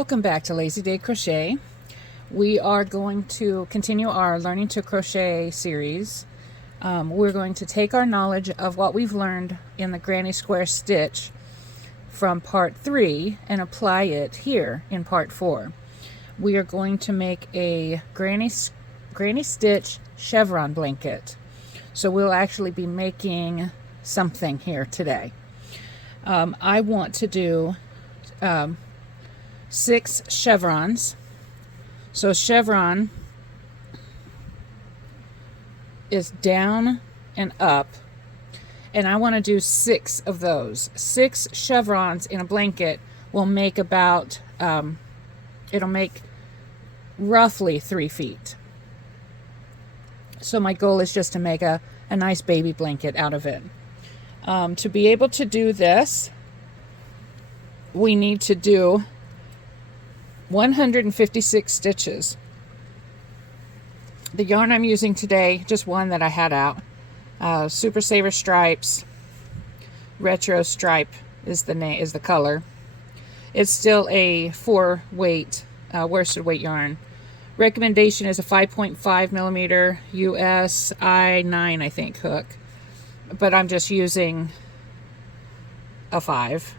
Welcome back to Lazy Day Crochet. We are going to continue our Learning to Crochet series. We're going to take our knowledge of what we've learned in the granny square stitch from part 3 and apply it here in part 4. We are going to make a granny stitch chevron blanket. So we'll actually be making something here today. I want to do 6 chevrons. So chevron is down and up, and I want to do 6 of those. 6 chevrons in a blanket will make about it'll make roughly 3 feet. So my goal is just to make a nice baby blanket out of it. To be able to do this, we need to do 156 stitches. The yarn I'm using today, just one that I had out, Super Saver Stripes, Retro Stripe is the color. It's still a 4 weight worsted weight yarn. Recommendation is a 5.5 millimeter US I9 I think hook, but I'm just using a 5.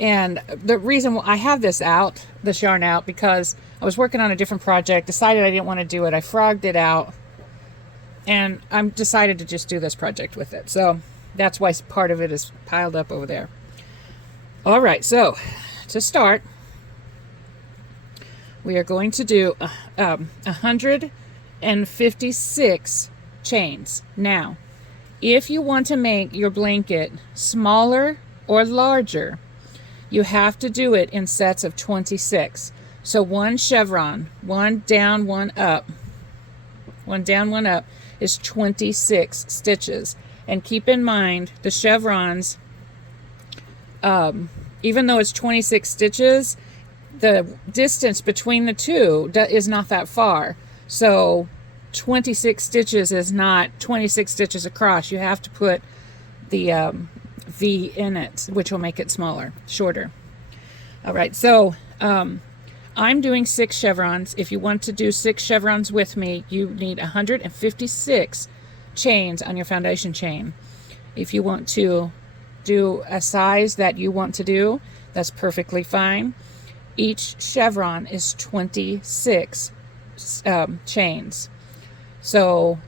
And the reason I have this yarn out, because I was working on a different project, decided I didn't want to do it. I frogged it out, and I'm decided to just do this project with it. So that's why part of it is piled up over there. All right, so to start, we are going to do 156 chains. Now, if you want to make your blanket smaller or larger, you have to do it in sets of 26. So 1 chevron, 1 down, 1 up. 1 down, 1 up is 26 stitches. And keep in mind, the chevrons, even though it's 26 stitches, the distance between the two is not that far. So 26 stitches is not 26 stitches across. You have to put the V in it, which will make it smaller, shorter. All right, so I'm doing 6 chevrons. If you want to do 6 chevrons with me, you need 156 chains on your foundation chain. If you want to do a size that you want to do, that's perfectly fine. Each chevron is 26 chains. So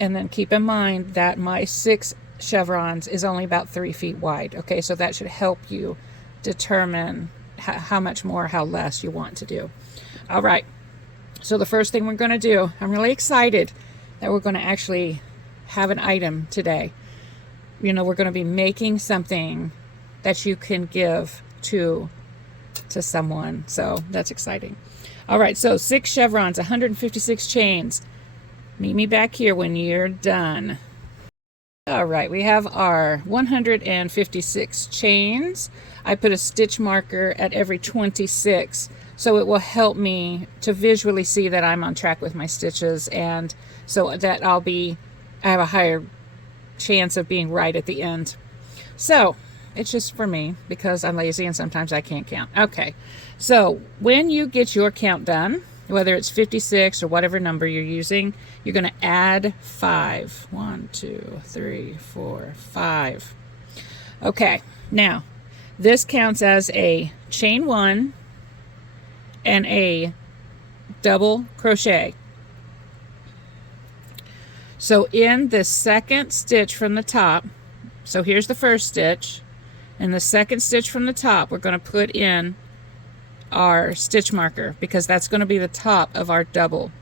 and then keep in mind that my 6 chevrons is only about 3 feet wide. Okay, so that should help you determine how much more, how less you want to do. All right, so the first thing we're going to do, I'm really excited that we're going to actually have an item today. You know, we're going to be making something that you can give to someone. So that's exciting. All right, so 6 chevrons, 156 chains. Meet me back here when you're done. All right, we have our 156 chains. I put a stitch marker at every 26, so it will help me to visually see that I'm on track with my stitches, and so that I have a higher chance of being right at the end. So it's just for me because I'm lazy and sometimes I can't count. Okay, so when you get your count done, whether it's 56 or whatever number you're using, you're going to add 5. 1, 2, 3, 4, 5. Okay, now this counts as a chain 1 and a double crochet. So in the second stitch from the top, so here's the first stitch, and the second stitch from the top, we're going to put in our stitch marker because that's going to be the top of our double.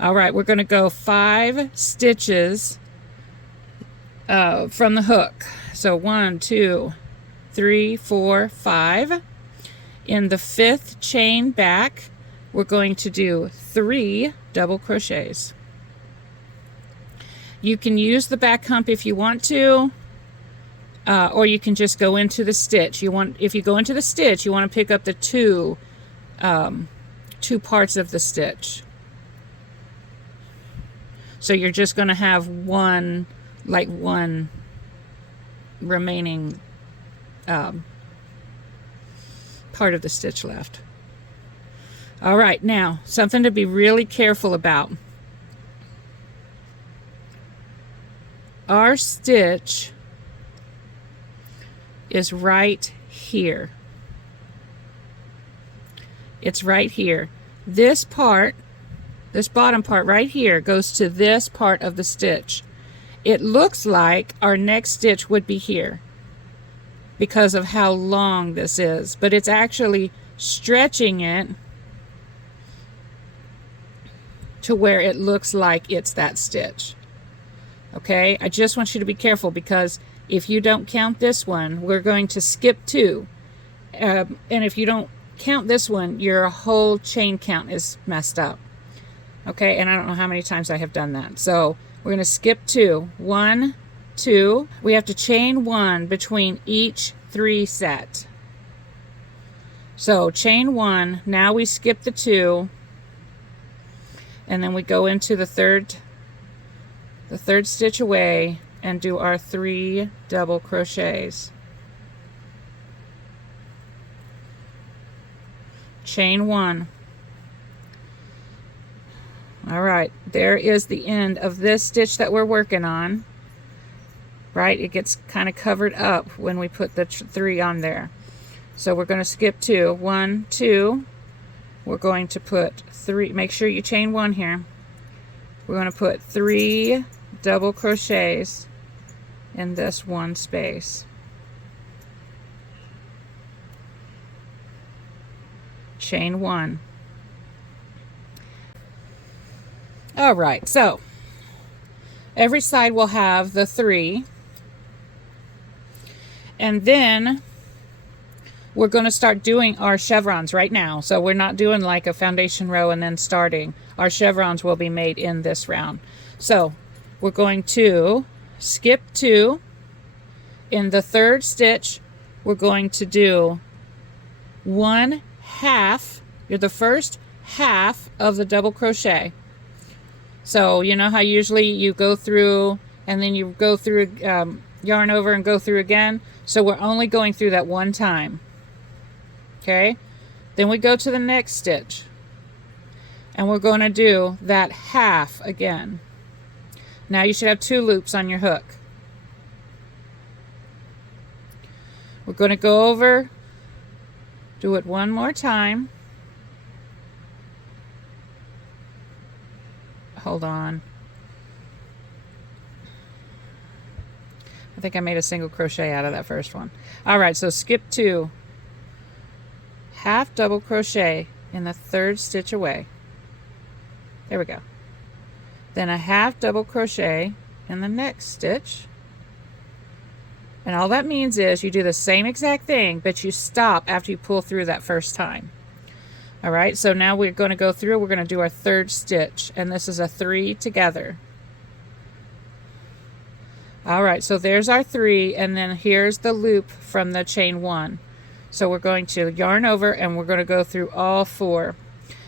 All right, we're going to go 5 stitches from the hook. So 1, 2, 3, 4, 5. In the 5th chain back, we're going to do 3 double crochets. You can use the back hump if you want to. Or you can just go into the stitch. If you go into the stitch, you want to pick up the two parts of the stitch. So you're just going to have one remaining part of the stitch left. All right, now something to be really careful about. Our stitch is right here. It's right here. This part, this bottom part right here, goes to this part of the stitch. It looks like our next stitch would be here because of how long this is, but it's actually stretching it to where it looks like it's that stitch. Okay, I just want you to be careful, because if you don't count this one, we're going to skip 2. And if you don't count this one, your whole chain count is messed up. Okay, and I don't know how many times I have done that. So we're going to skip 2. 1, 2. We have to chain 1 between each 3 set. So chain 1. Now we skip the 2, and then we go into the third stitch away and do our 3 double crochets. Chain 1. All right, there is the end of this stitch that we're working on. Right, it gets kind of covered up when we put the 3 on there. So we're going to skip 2. 1, 2. We're going to put 3. Make sure you chain 1 here. We're going to put 3 double crochets in this one space. Chain 1. All right, so every side will have the 3, and then we're going to start doing our chevrons right now. So we're not doing like a foundation row and then starting. Our chevrons will be made in this round. So we're going to skip 2. In the 3rd stitch, we're going to do 1/2. You're the first half of the double crochet. So you know how usually you go through and then you go through, yarn over and go through again? So we're only going through that one time. Okay? Then we go to the next stitch, and we're going to do that half again. Now you should have 2 loops on your hook. We're going to go over, do it one more time. Hold on. I think I made a single crochet out of that first one. All right, so skip 2. Half double crochet in the 3rd stitch away. There we go. Then a half double crochet in the next stitch. And all that means is you do the same exact thing, but you stop after you pull through that first time. All right, so now we're going to go through, we're going to do our 3rd stitch, and this is a 3 together. All right, so there's our 3, and then here's the loop from the chain 1. So we're going to yarn over, and we're going to go through all 4.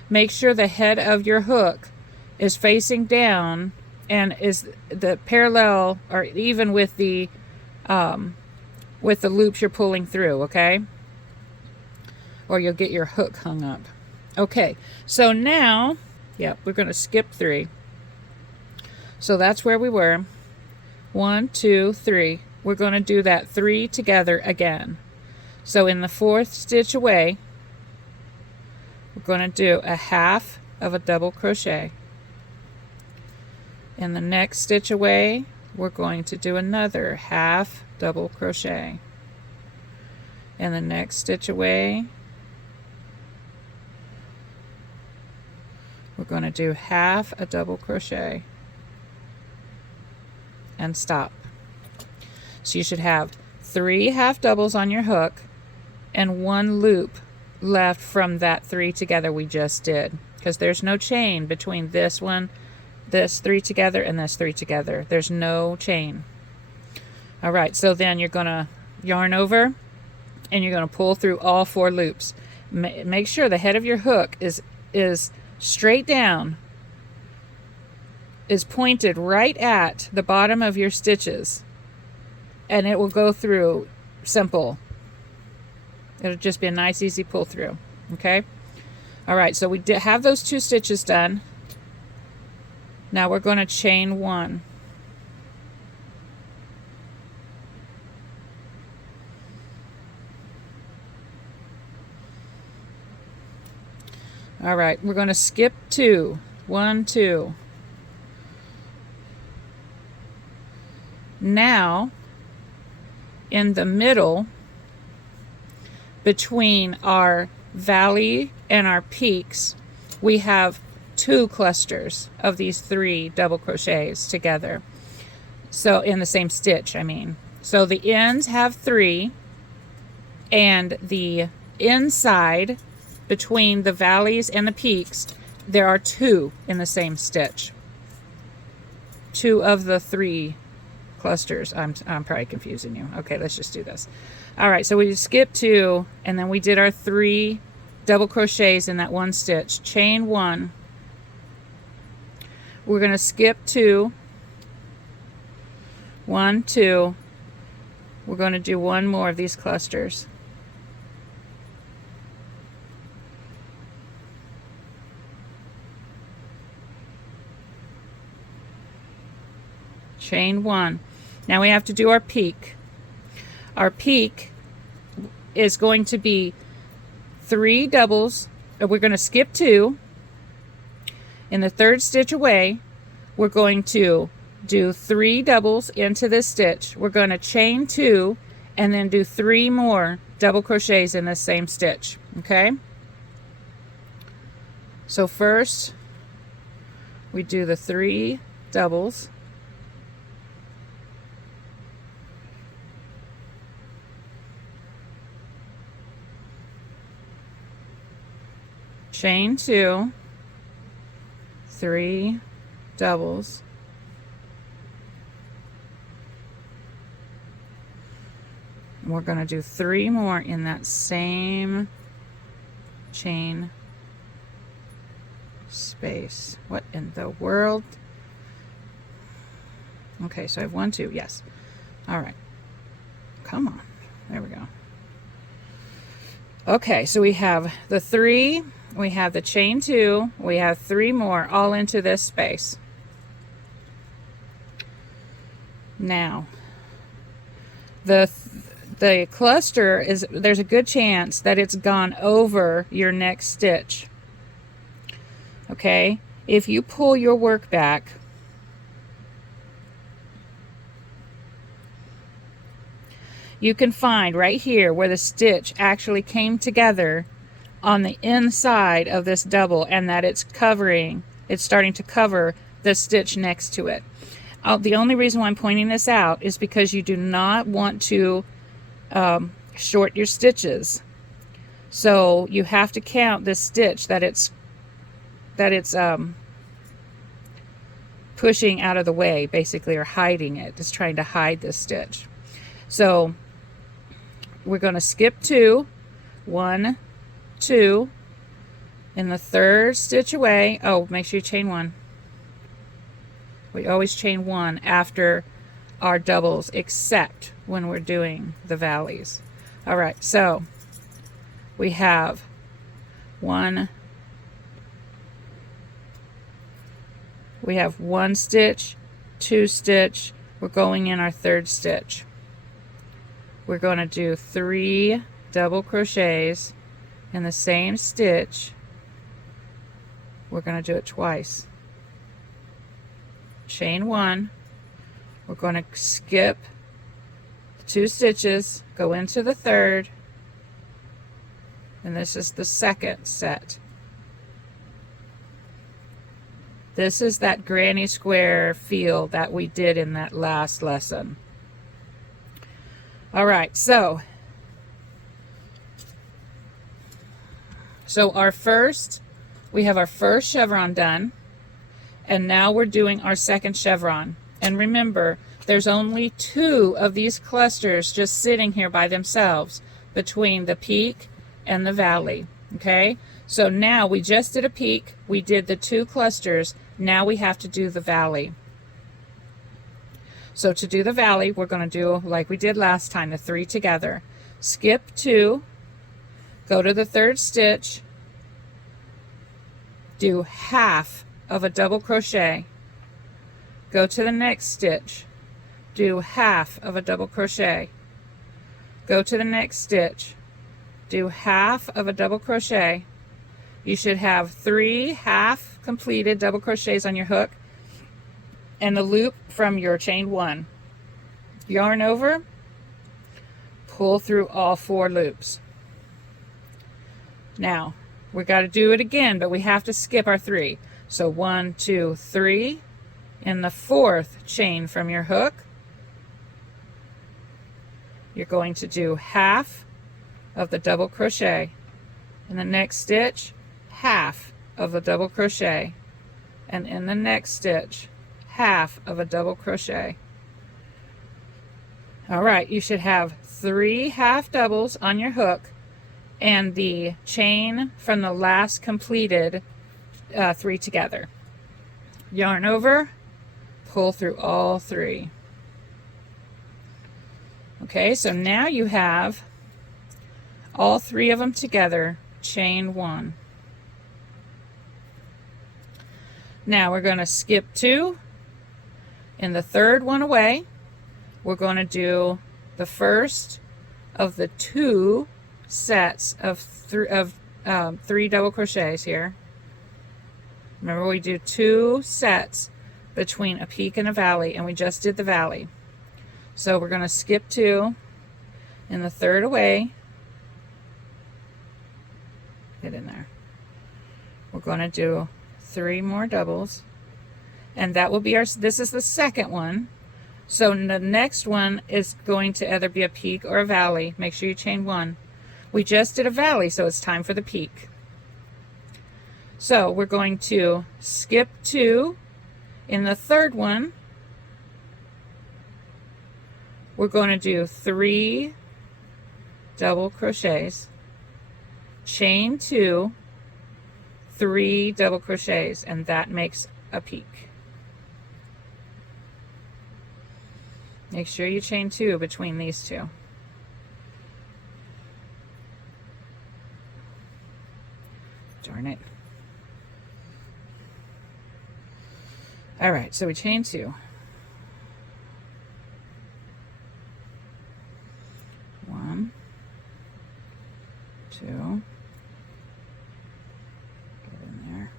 Make sure the head of your hook is facing down and is the parallel or even with the loops you're pulling through, okay? Or you'll get your hook hung up. Okay, so now, yep, we're going to skip 3. So that's where we were. 1, 2, 3. We're going to do that 3 together again. So in the 4th stitch away, we're going to do a half of a double crochet. In the next stitch away, we're going to do another half double crochet. In the next stitch away, we're going to do half a double crochet and stop. So you should have 3 half doubles on your hook and 1 loop left from that 3 together we just did, because there's no chain between this one, this 3 together, and this 3 together. There's no chain. All right, so then you're going to yarn over and you're going to pull through all 4 loops. Make sure the head of your hook is straight down, is pointed right at the bottom of your stitches, and it will go through simple. It'll just be a nice easy pull through. Okay, all right, so we did have those 2 stitches done. Now we're going to chain 1. All right, we're going to skip 2. 1, 2. Now, in the middle, between our valley and our peaks, we have 2 clusters of these 3 double crochets together. So in the same stitch, I mean. So the ends have 3, and the inside between the valleys and the peaks, there are 2 in the same stitch. 2 of the 3 clusters. I'm probably confusing you. Okay, let's just do this. All right, so we skipped 2, and then we did our 3 double crochets in that 1 stitch. Chain 1. We're going to skip 2. 1, 2. We're going to do 1 more of these clusters. Chain 1. Now we have to do our peak. Our peak is going to be 3 doubles. We're going to skip 2. In the 3rd stitch away, we're going to do 3 doubles into this stitch. We're going to chain 2 and then do 3 more double crochets in the same stitch. Okay? So first, we do the 3 doubles. Chain 2, 3 doubles, and we're going to do 3 more in that same chain space. What in the world? Okay, so I have 1, 2, yes. All right, come on, there we go. Okay, so we have the 3, we have the chain 2, we have 3 more all into this space. Now, the cluster is, there's a good chance that it's gone over your next stitch. Okay, if you pull your work back, you can find right here where the stitch actually came together on the inside of this double, and that it's covering, it's starting to cover the stitch next to it. The only reason why I'm pointing this out is because you do not want to short your stitches. So you have to count this stitch that it's pushing out of the way, basically, or hiding it. It's trying to hide this stitch. So we're going to skip 2, 1, 2, in the 3rd stitch away. Oh, make sure you chain 1. We always chain 1 after our doubles, except when we're doing the valleys. All right, so we have 1, we have 1 stitch, 2 stitch, we're going in our 3rd stitch. We're going to do 3 double crochets in the same stitch. We're going to do it twice. Chain 1. We're going to skip 2 stitches, go into the 3rd, and this is the 2nd set. This is that granny square feel that we did in that last lesson. All right, so we have our first chevron done, and now we're doing our 2nd chevron. And remember, there's only 2 of these clusters just sitting here by themselves between the peak and the valley. Okay, so now we just did a peak, we did the 2 clusters, now we have to do the valley. So to do the valley, we're going to do like we did last time, the 3 together. Skip 2, go to the 3rd stitch, do half of a double crochet, go to the next stitch, do half of a double crochet, go to the next stitch, do half of a double crochet. You should have 3 half completed double crochets on your hook and the loop from your chain 1. Yarn over, pull through all 4 loops. Now we got to do it again, but we have to skip our 3. So 1, 2, 3 in the 4th chain from your hook. You're going to do half of the double crochet. In the next stitch, half of a double crochet, and in the next stitch, half of a double crochet. All right, you should have 3 half doubles on your hook and the chain from the last completed 3 together. Yarn over, pull through all 3. Okay, so now you have all 3 of them together, chain 1. Now we're going to skip 2. In the 3rd one away, we're going to do the first of the 2 sets of 3 double crochets here. Remember, we do 2 sets between a peak and a valley, and we just did the valley. So we're going to skip 2 in the 3rd away. Get in there. We're going to do 3 more doubles, and that will be our, this is the 2nd one. So the next one is going to either be a peak or a valley. Make sure you chain 1. We just did a valley, so it's time for the peak. So we're going to skip 2 in the 3rd one. We're going to do 3 double crochets, chain 2, 3 double crochets, and that makes a peak. Make sure you chain 2 between these 2. Darn it. All right, so we chain 2. 1, 2. Get in there.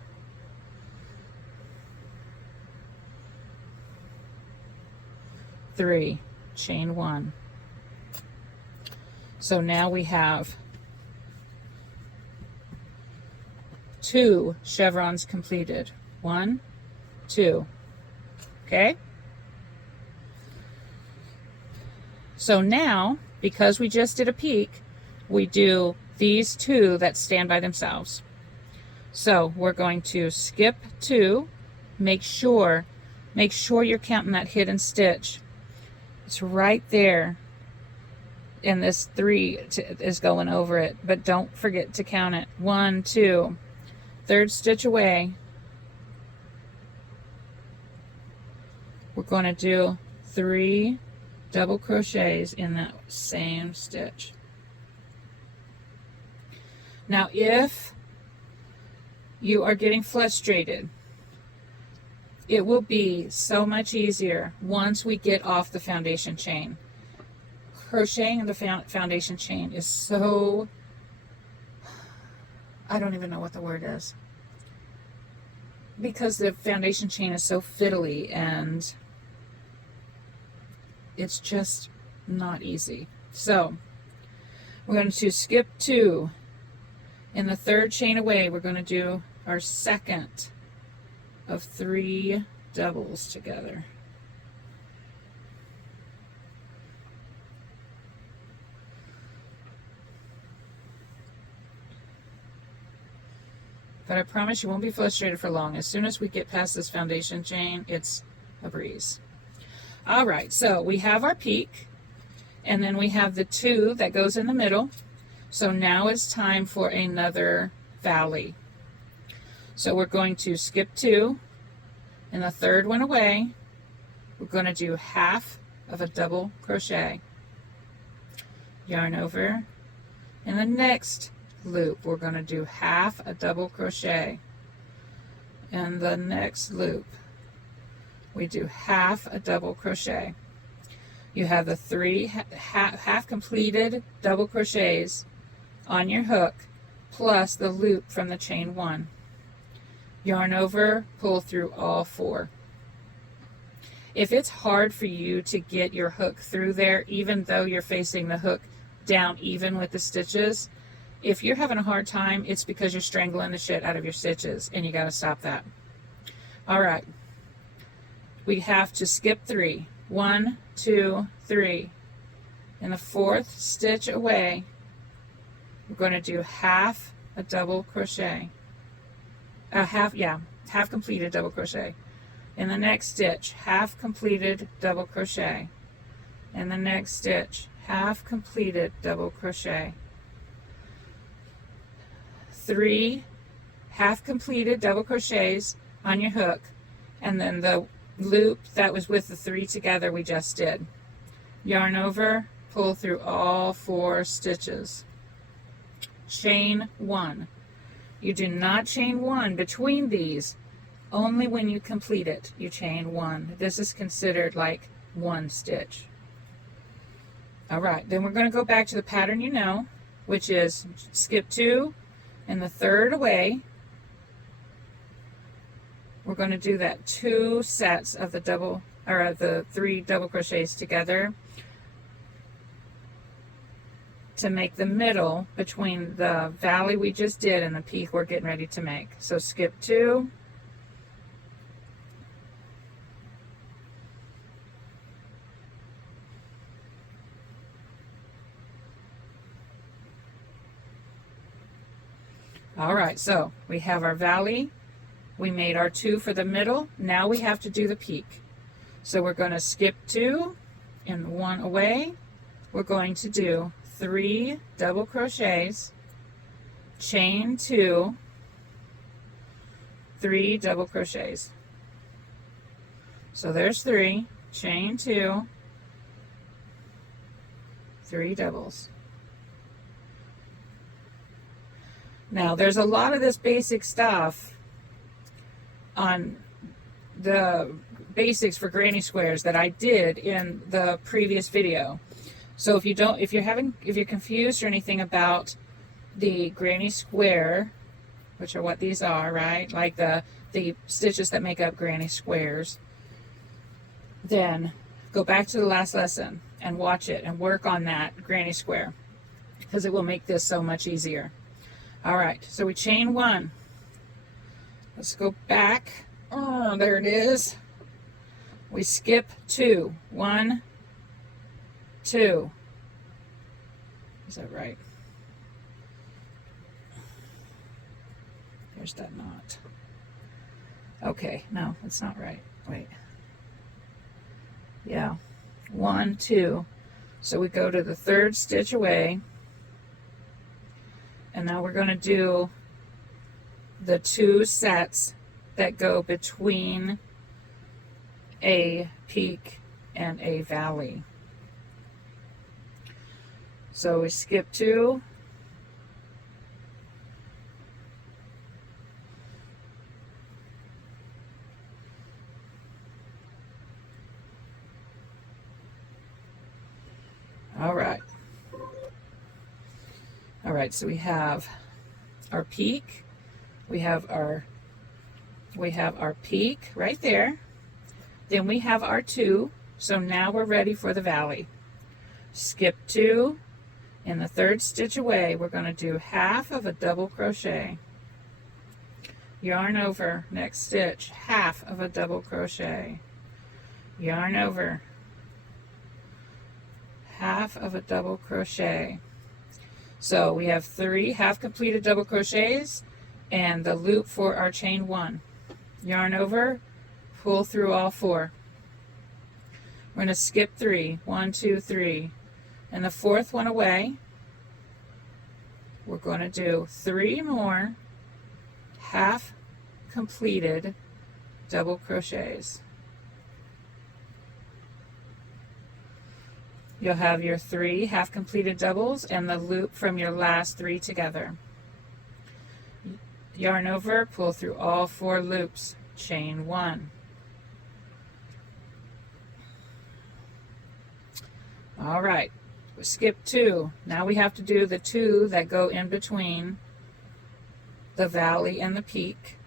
3, chain 1. So now we have 2 chevrons completed. 1, 2. Okay? So now, because we just did a peak, we do these 2 that stand by themselves. So we're going to skip 2. Make sure you're counting that hidden stitch. It's right there, and this 3 is going over it, but don't forget to count it. 1, 2, 3rd stitch away. We're going to do 3 double crochets in that same stitch. Now if you are getting frustrated, it will be so much easier once we get off the foundation chain. Crocheting in the foundation chain is so, I don't even know what the word is, because the foundation chain is so fiddly and it's just not easy. So we're going to skip 2. In the 3rd chain away, we're going to do our 2nd of 3 doubles together. But I promise you won't be frustrated for long. As soon as we get past this foundation chain, it's a breeze. All right, so we have our peak, and then we have the 2 that goes in the middle. So now it's time for another valley. So we're going to skip 2 in the 3rd one away. we're going to do half of a double crochet. Yarn over. In the next loop, we're going to do half a double crochet. In the next loop, we do half a double crochet. You have the 3 half completed double crochets on your hook plus the loop from the chain 1. Yarn over, pull through all 4. If it's hard for you to get your hook through there, even though you're facing the hook down even with the stitches, if you're having a hard time, it's because you're strangling the shit out of your stitches, and you got to stop that. All right, we have to skip 3. 1, 2, 3. In the 4th stitch away, we're going to do half a double crochet. Half completed double crochet. In the next stitch, half completed double crochet. In the next stitch, half completed double crochet. 3 half completed double crochets on your hook, and then the loop that was with the 3 together we just did. Yarn over, pull through all 4 stitches. Chain 1. You do not chain 1 between these. Only when you complete it, you chain 1. This is considered like 1 stitch. All right, then we're going to go back to the pattern you know, which is skip 2 and the 3rd away. We're going to do that 2 sets of the 3 double crochets together to make the middle between the valley we just did and the peak we're getting ready to make. So skip 2. All right, so we have our valley. We made our 2 for the middle. Now we have to do the peak. So we're going to skip 2 and 1 away. We're going to do 3 double crochets, chain 2, 3 double crochets. So there's 3, chain 2, 3 doubles. Now there's a lot of this basic stuff on the basics for granny squares that I did in the previous video. So if you're confused or anything about the granny square, which are what these are, right? Like the stitches that make up granny squares, then go back to the last lesson and watch it and work on that granny square, because it will make this so much easier. All right, so we chain 1. Let's go back. Oh, there it is. We skip 2. 1, 2. Is that right? There's that knot. Okay, no, that's not right. Wait. Yeah. 1, 2. So we go to the 3rd stitch away. And now we're going to do the 2 sets that go between a peak and a valley. So we skip 2. All right. All right, so we have our peak. We have our peak right there. Then we have our 2. So now we're ready for the valley. Skip 2. In the 3rd stitch away, we're going to do half of a double crochet. Yarn over, next stitch, half of a double crochet. Yarn over, half of a double crochet. So we have 3 half completed double crochets and the loop for our chain 1. Yarn over, pull through all 4. We're going to skip 3. 1, 2, 3. And the 4th one away, we're going to do 3 more half completed double crochets. You'll have your 3 half completed doubles and the loop from your last 3 together. Yarn over, pull through all 4 loops, chain 1. All right, skip 2. Now we have to do the 2 that go in between the valley and the peak.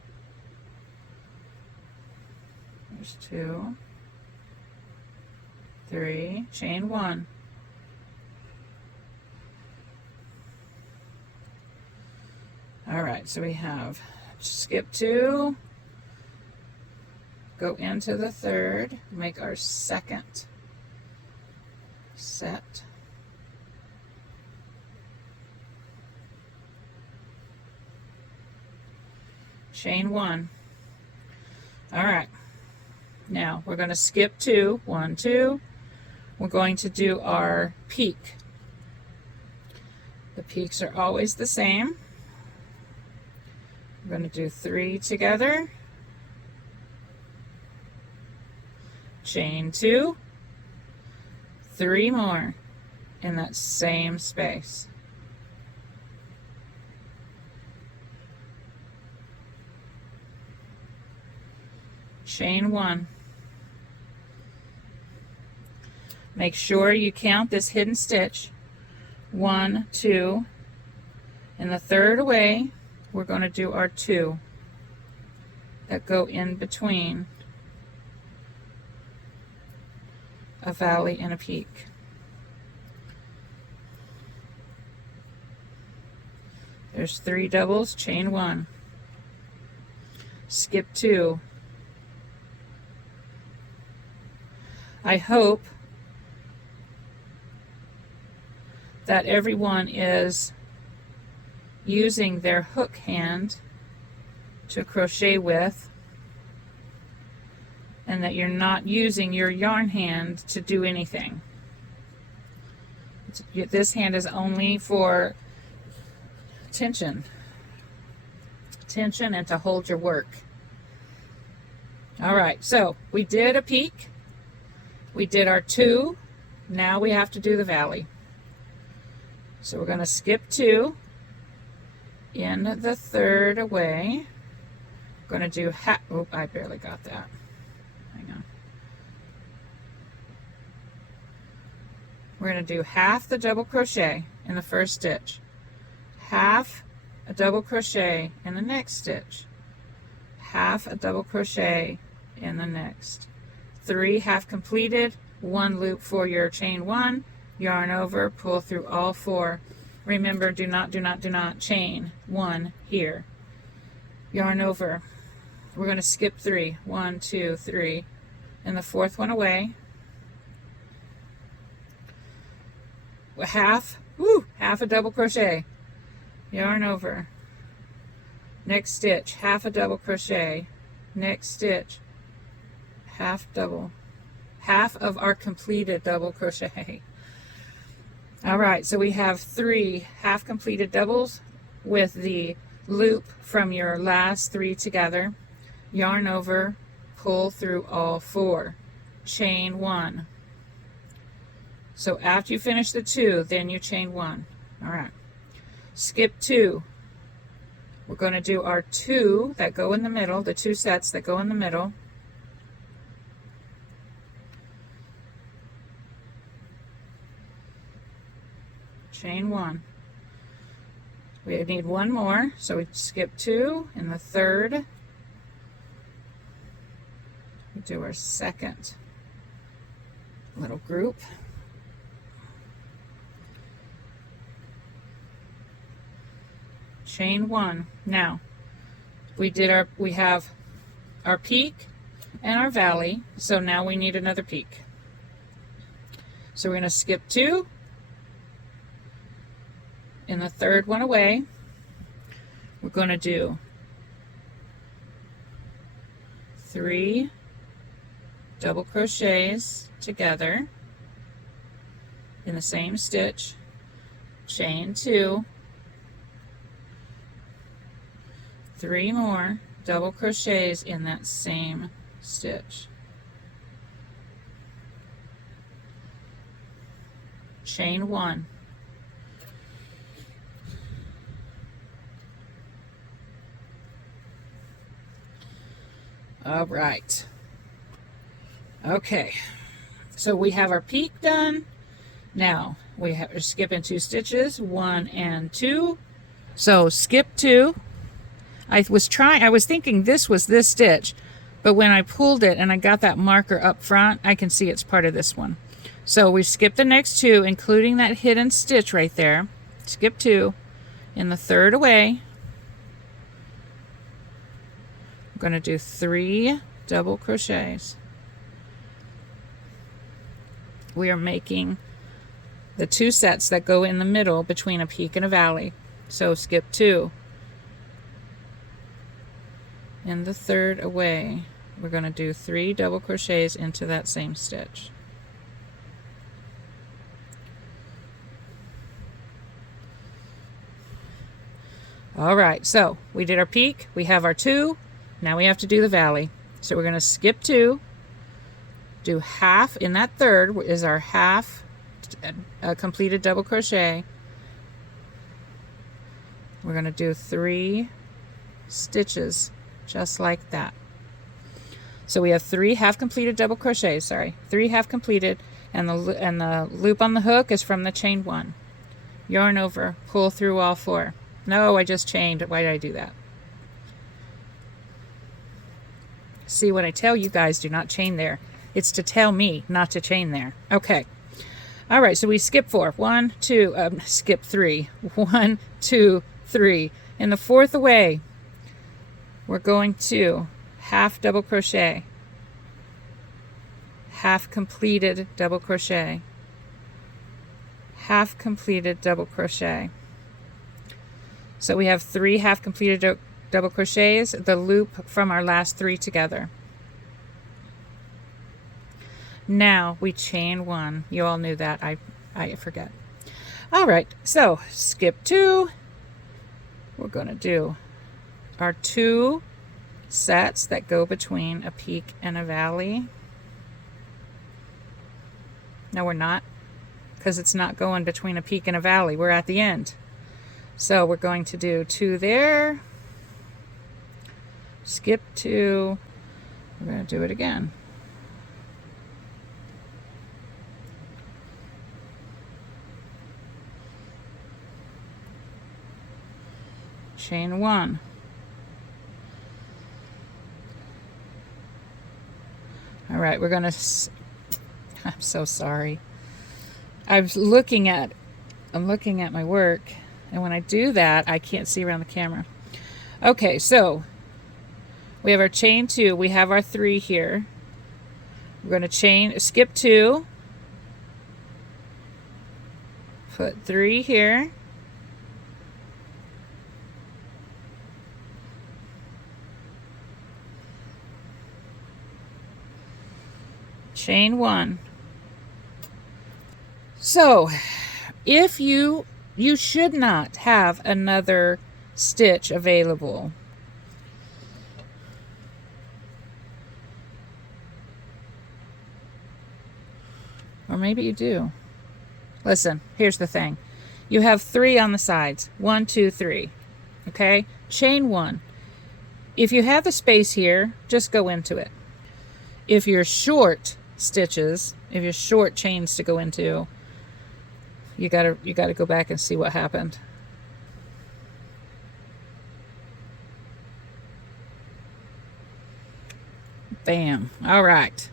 There's 2, 3, chain 1. All right, so we have skip 2, go into the 3rd, make our 2nd set. Chain 1. All right, now we're going to skip 2, 1, 2. We're going to do our peak. The peaks are always the same. We're going to do 3 together, chain 2, 3 more in that same space. Chain 1. Make sure you count this hidden stitch. 1, 2, and the 3rd away we're going to do our 2 that go in between a valley and a peak. There's 3 doubles, chain 1, skip 2. I hope that everyone is using their hook hand to crochet with, and that you're not using your yarn hand to do anything. This hand is only for tension and to hold your work. All right, so we did a peak, we did our 2, now we have to do the valley. So we're going to skip 2, in the 3rd away, I'm going to do half, oh, I barely got that, hang on. We're going to do half the double crochet in the first stitch, half a double crochet in the next stitch, half a double crochet in the next, 3 half completed, 1 loop for your chain 1, yarn over, pull through all 4. Remember, do not chain 1 here. Yarn over. We're going to skip 3. 1, 2, 3, and the 4th one away. Half a double crochet. Yarn over. Next stitch, half a double crochet. Next stitch, half double. Half of our completed double crochet. All right, so we have 3 half completed doubles with the loop from your last 3 together. Yarn over, pull through all 4, chain 1. So after you finish the 2, then you chain 1. All right, skip 2. We're going to do our 2 that go in the middle, the 2 sets that go in the middle. Chain 1. We need 1 more, so we skip 2 in the 3rd. We do our 2nd little group. Chain 1. Now we have our peak and our valley, so now we need another peak. So we're going to skip 2. In the 3rd one away, we're going to do 3 double crochets together in the same stitch, chain 2, 3 more double crochets in that same stitch. chain 1. All right. Okay, so we have our peak done. Now we have to skip in 2 stitches, 1 and 2. So skip 2. I was thinking this was this stitch, but when I pulled it and I got that marker up front, I can see it's part of this one. So we skip the next 2, including that hidden stitch right there. Skip 2. In the 3rd away, I'm going to do 3 double crochets. We are making the 2 sets that go in the middle between a peak and a valley. So skip 2. In the 3rd away, we're going to do 3 double crochets into that same stitch. All right, so we did our peak, we have our 2, now we have to do the valley. So we're going to skip 2, do half, in that 3rd is our half completed double crochet. We're going to do 3 stitches just like that. So we have 3 half completed double crochets, 3 half completed, and the loop on the hook is from the chain 1. Yarn over, pull through all 4. No, I just chained. Why did I do that? See, when I tell you guys do not chain there, it's to tell me not to chain there. Okay. All right, so we skip 4. 1, 2, skip 3. 1, 2, 3. In the 4th away, we're going to half double crochet, half completed double crochet, half completed double crochet. So we have 3 half completed double crochets, the loop from our last 3 together. Now we chain 1. You all knew that. I forget. All right, so skip 2. We're going to do our 2 sets that go between a peak and a valley. No, we're not, because it's not going between a peak and a valley. We're at the end. So we're going to do 2 there, skip 2, we're going to do it again. Chain 1. All right, we're going to, I'm so sorry. I'm looking at my work. And when I do that, I can't see around the camera. Okay, so we have our chain 2. We have our 3 here. We're going to skip 2. Put 3 here. Chain 1. So, if you should not have another stitch available. Or maybe you do. Listen, here's the thing. You have 3 on the sides. 1, 2, 3. Okay? Chain 1. If you have the space here, just go into it. If you're short stitches, if you're short chains to go into, you gotta go back and see what happened. Bam. All right.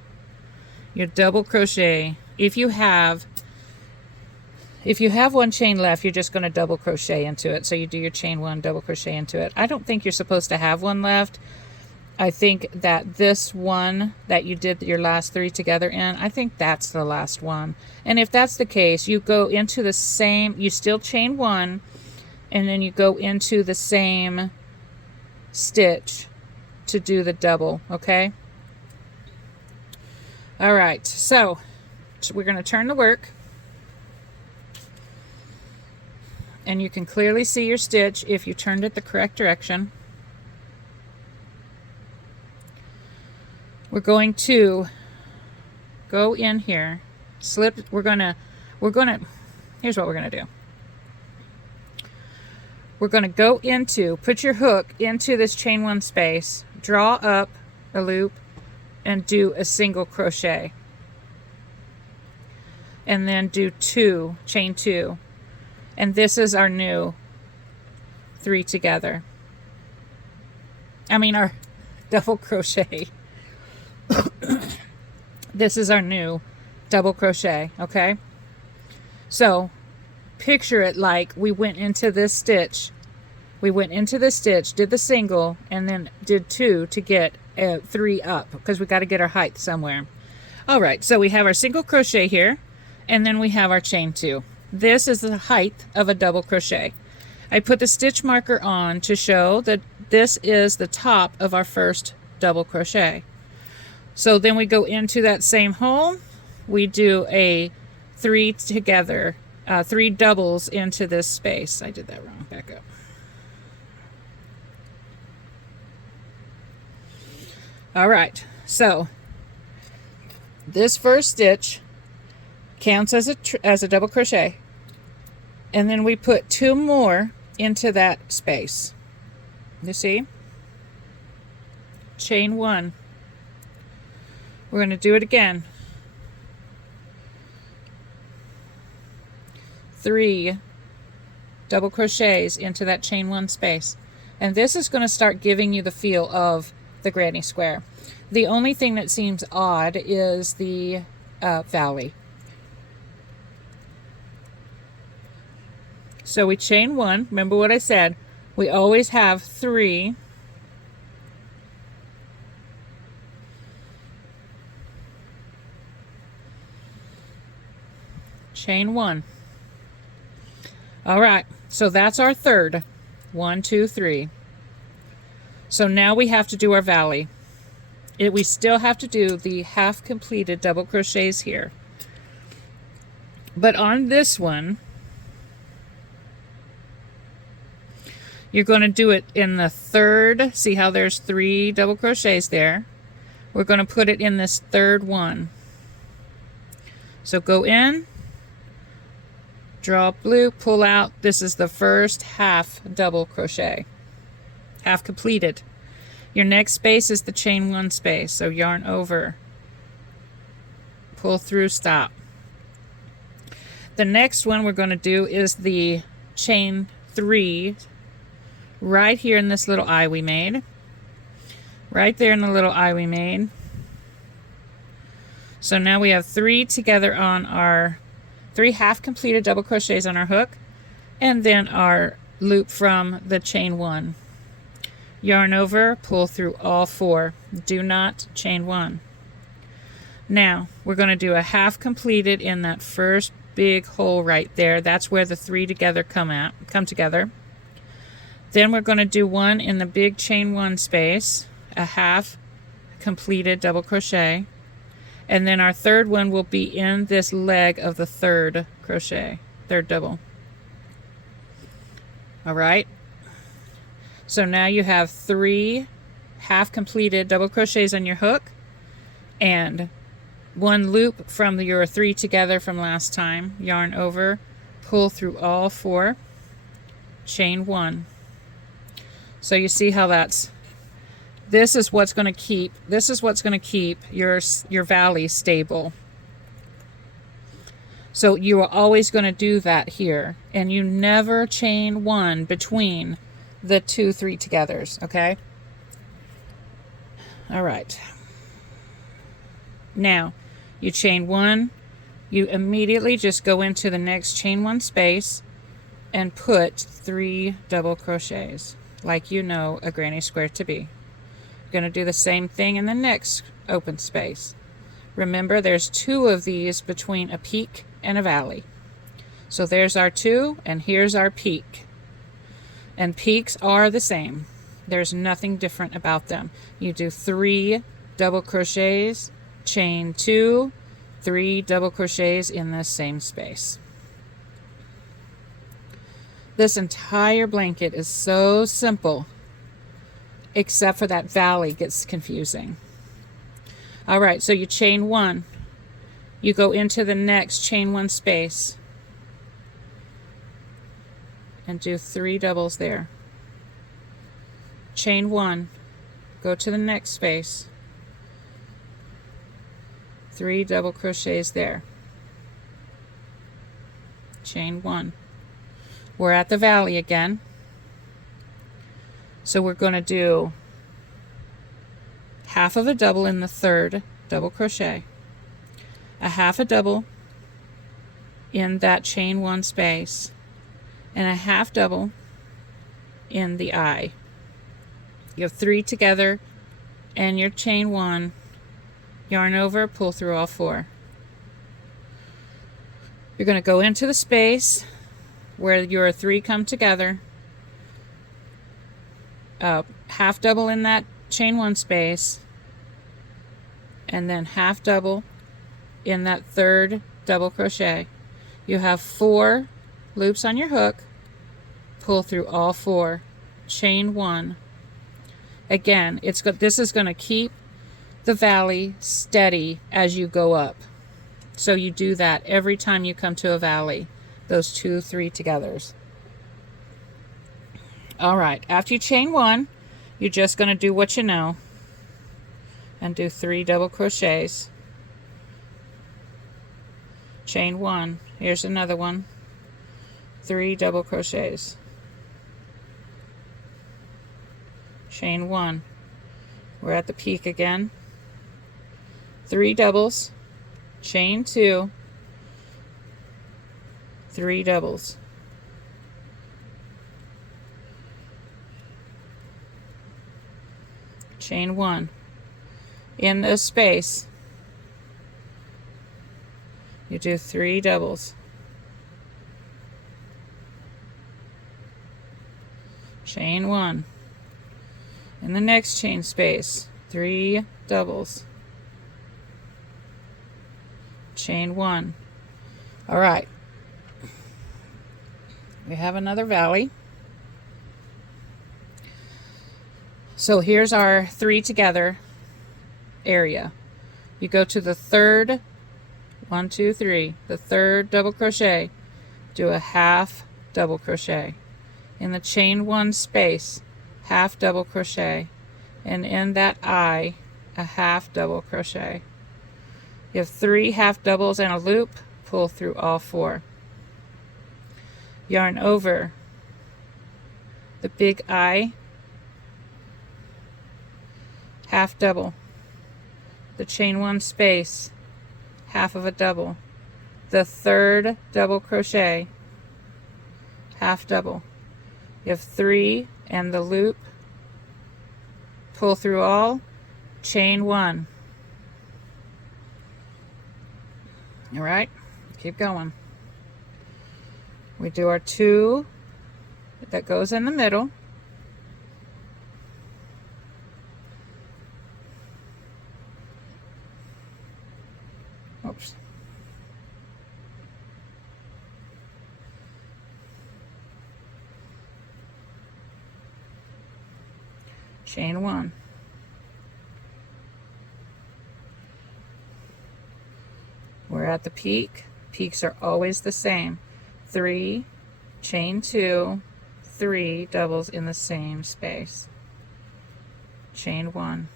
Your double crochet. If you have 1 chain left, you're just going to double crochet into it. So you do your chain 1, double crochet into it. I don't think you're supposed to have 1 left. I think that this one that you did your last 3 together in, I think that's the last one. And if that's the case, you go into the same, you still chain 1, and then you go into the same stitch to do the double, okay? All right, so we're going to turn the work. And you can clearly see your stitch if you turned it the correct direction. We're going to go in here, slip, we're gonna Here's what we're going to do. We're going to go into, put your hook into this chain 1 space, draw up a loop, and do a single crochet. And then do 2, chain 2. And this is our new 3 together. Our double crochet. This is our new double crochet, okay? So picture it like we went into this stitch. We went into the stitch, did the single, and then did 2 to get 3 up, because we got to get our height somewhere. All right, so we have our single crochet here, and then we have our chain 2. This is the height of a double crochet. I put the stitch marker on to show that this is the top of our first double crochet. So then we go into that same hole, we do a 3 together, 3 doubles into this space. I did that wrong, back up. All right, so this first stitch counts as a double crochet, and then we put 2 more into that space. You see? Chain 1. We're going to do it again. 3 double crochets into that chain 1 space. And this is going to start giving you the feel of the granny square. The only thing that seems odd is the valley. So we chain 1. Remember what I said. We always have 3. Chain 1. All right, so that's our third. 1, 2, 3. So now we have to do our valley. We still have to do the half completed double crochets here. But on this one, you're going to do it in the third. See how there's 3 double crochets there? We're going to put it in this third one. So go in, draw a loop, pull out. This is the first half double crochet, half completed. Your next space is the chain 1 space. So yarn over, pull through, stop. The next one we're going to do is the chain 3 right here in this little eye we made. Right there in the little eye we made. So now we have 3 together on our 3 half completed double crochets on our hook, and then our loop from the chain 1. Yarn over, pull through all 4. Do not chain 1. Now we're going to do a half completed in that first big hole right there. That's where the 3 together come together. Then we're going to do 1 in the big chain 1 space, a half completed double crochet, and then our third one will be in this leg of the third crochet, third double. All right, so now you have 3 half completed double crochets on your hook and 1 loop from your 3 together from last time. Yarn over, pull through all 4, chain 1. So you see how this is what's going to keep your valley stable. So you are always going to do that here, and you never chain 1 between the 2 3 togethers, okay? All right. Now, you chain 1, you immediately just go into the next chain 1 space and put 3 double crochets, like you know a granny square to be. You're going to do the same thing in the next open space. Remember, there's 2 of these between a peak and a valley. So there's our 2, and here's our peak. And peaks are the same. There's nothing different about them. You do 3 double crochets, chain 2, 3 double crochets in the same space. This entire blanket is so simple, except for that valley gets confusing. All right, so you chain 1. You go into the next chain 1 space. and do 3 doubles there. Chain 1, go to the next space, 3 double crochets there. Chain 1. We're at the valley again, so we're going to do half of a double in the 3rd double crochet, a half a double in that chain 1 space, and a half double in the eye. You have 3 together and your chain 1, yarn over, pull through all 4. You're going to go into the space where your 3 come together, half double in that chain 1 space, and then half double in that 3rd double crochet. You have 4 loops on your hook, pull through all 4, chain 1. Again, this is going to keep the valley steady as you go up. So you do that every time you come to a valley, those 2 3 togethers. All right, after you chain 1, you're just going to do what you know and do 3 double crochets. Chain 1, here's another one, 3 double crochets. Chain 1, we're at the peak again, 3 doubles, chain 2, 3 doubles. Chain 1. In this space, you do 3 doubles. Chain 1. In the next chain space, 3 doubles. Chain 1. All right. We have another valley. So here's our 3 together area. You go to the 3rd, 1 2 3, the 3rd double crochet, do a half double crochet. In the chain 1 space, half double crochet, and in that eye, a half double crochet. You have 3 half doubles and a loop, pull through all 4. Yarn over the big eye, half double, the chain 1 space, half of a double, the 3rd double crochet, half double. You have 3 and the loop, pull through all, chain 1. All right, keep going. We do our 2 that goes in the middle. Oops. Chain 1. We're at the peak. Peaks are always the same. 3, chain 2, 3 doubles in the same space. Chain 1.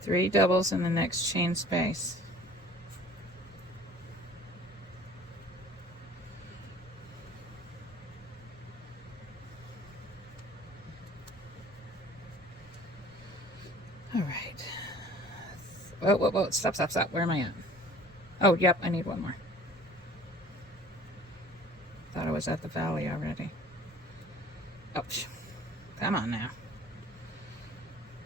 3 doubles in the next chain space. All right. Whoa, stop. Where am I at? Oh, yep, I need one more. Thought I was at the valley already. Oh, come on now.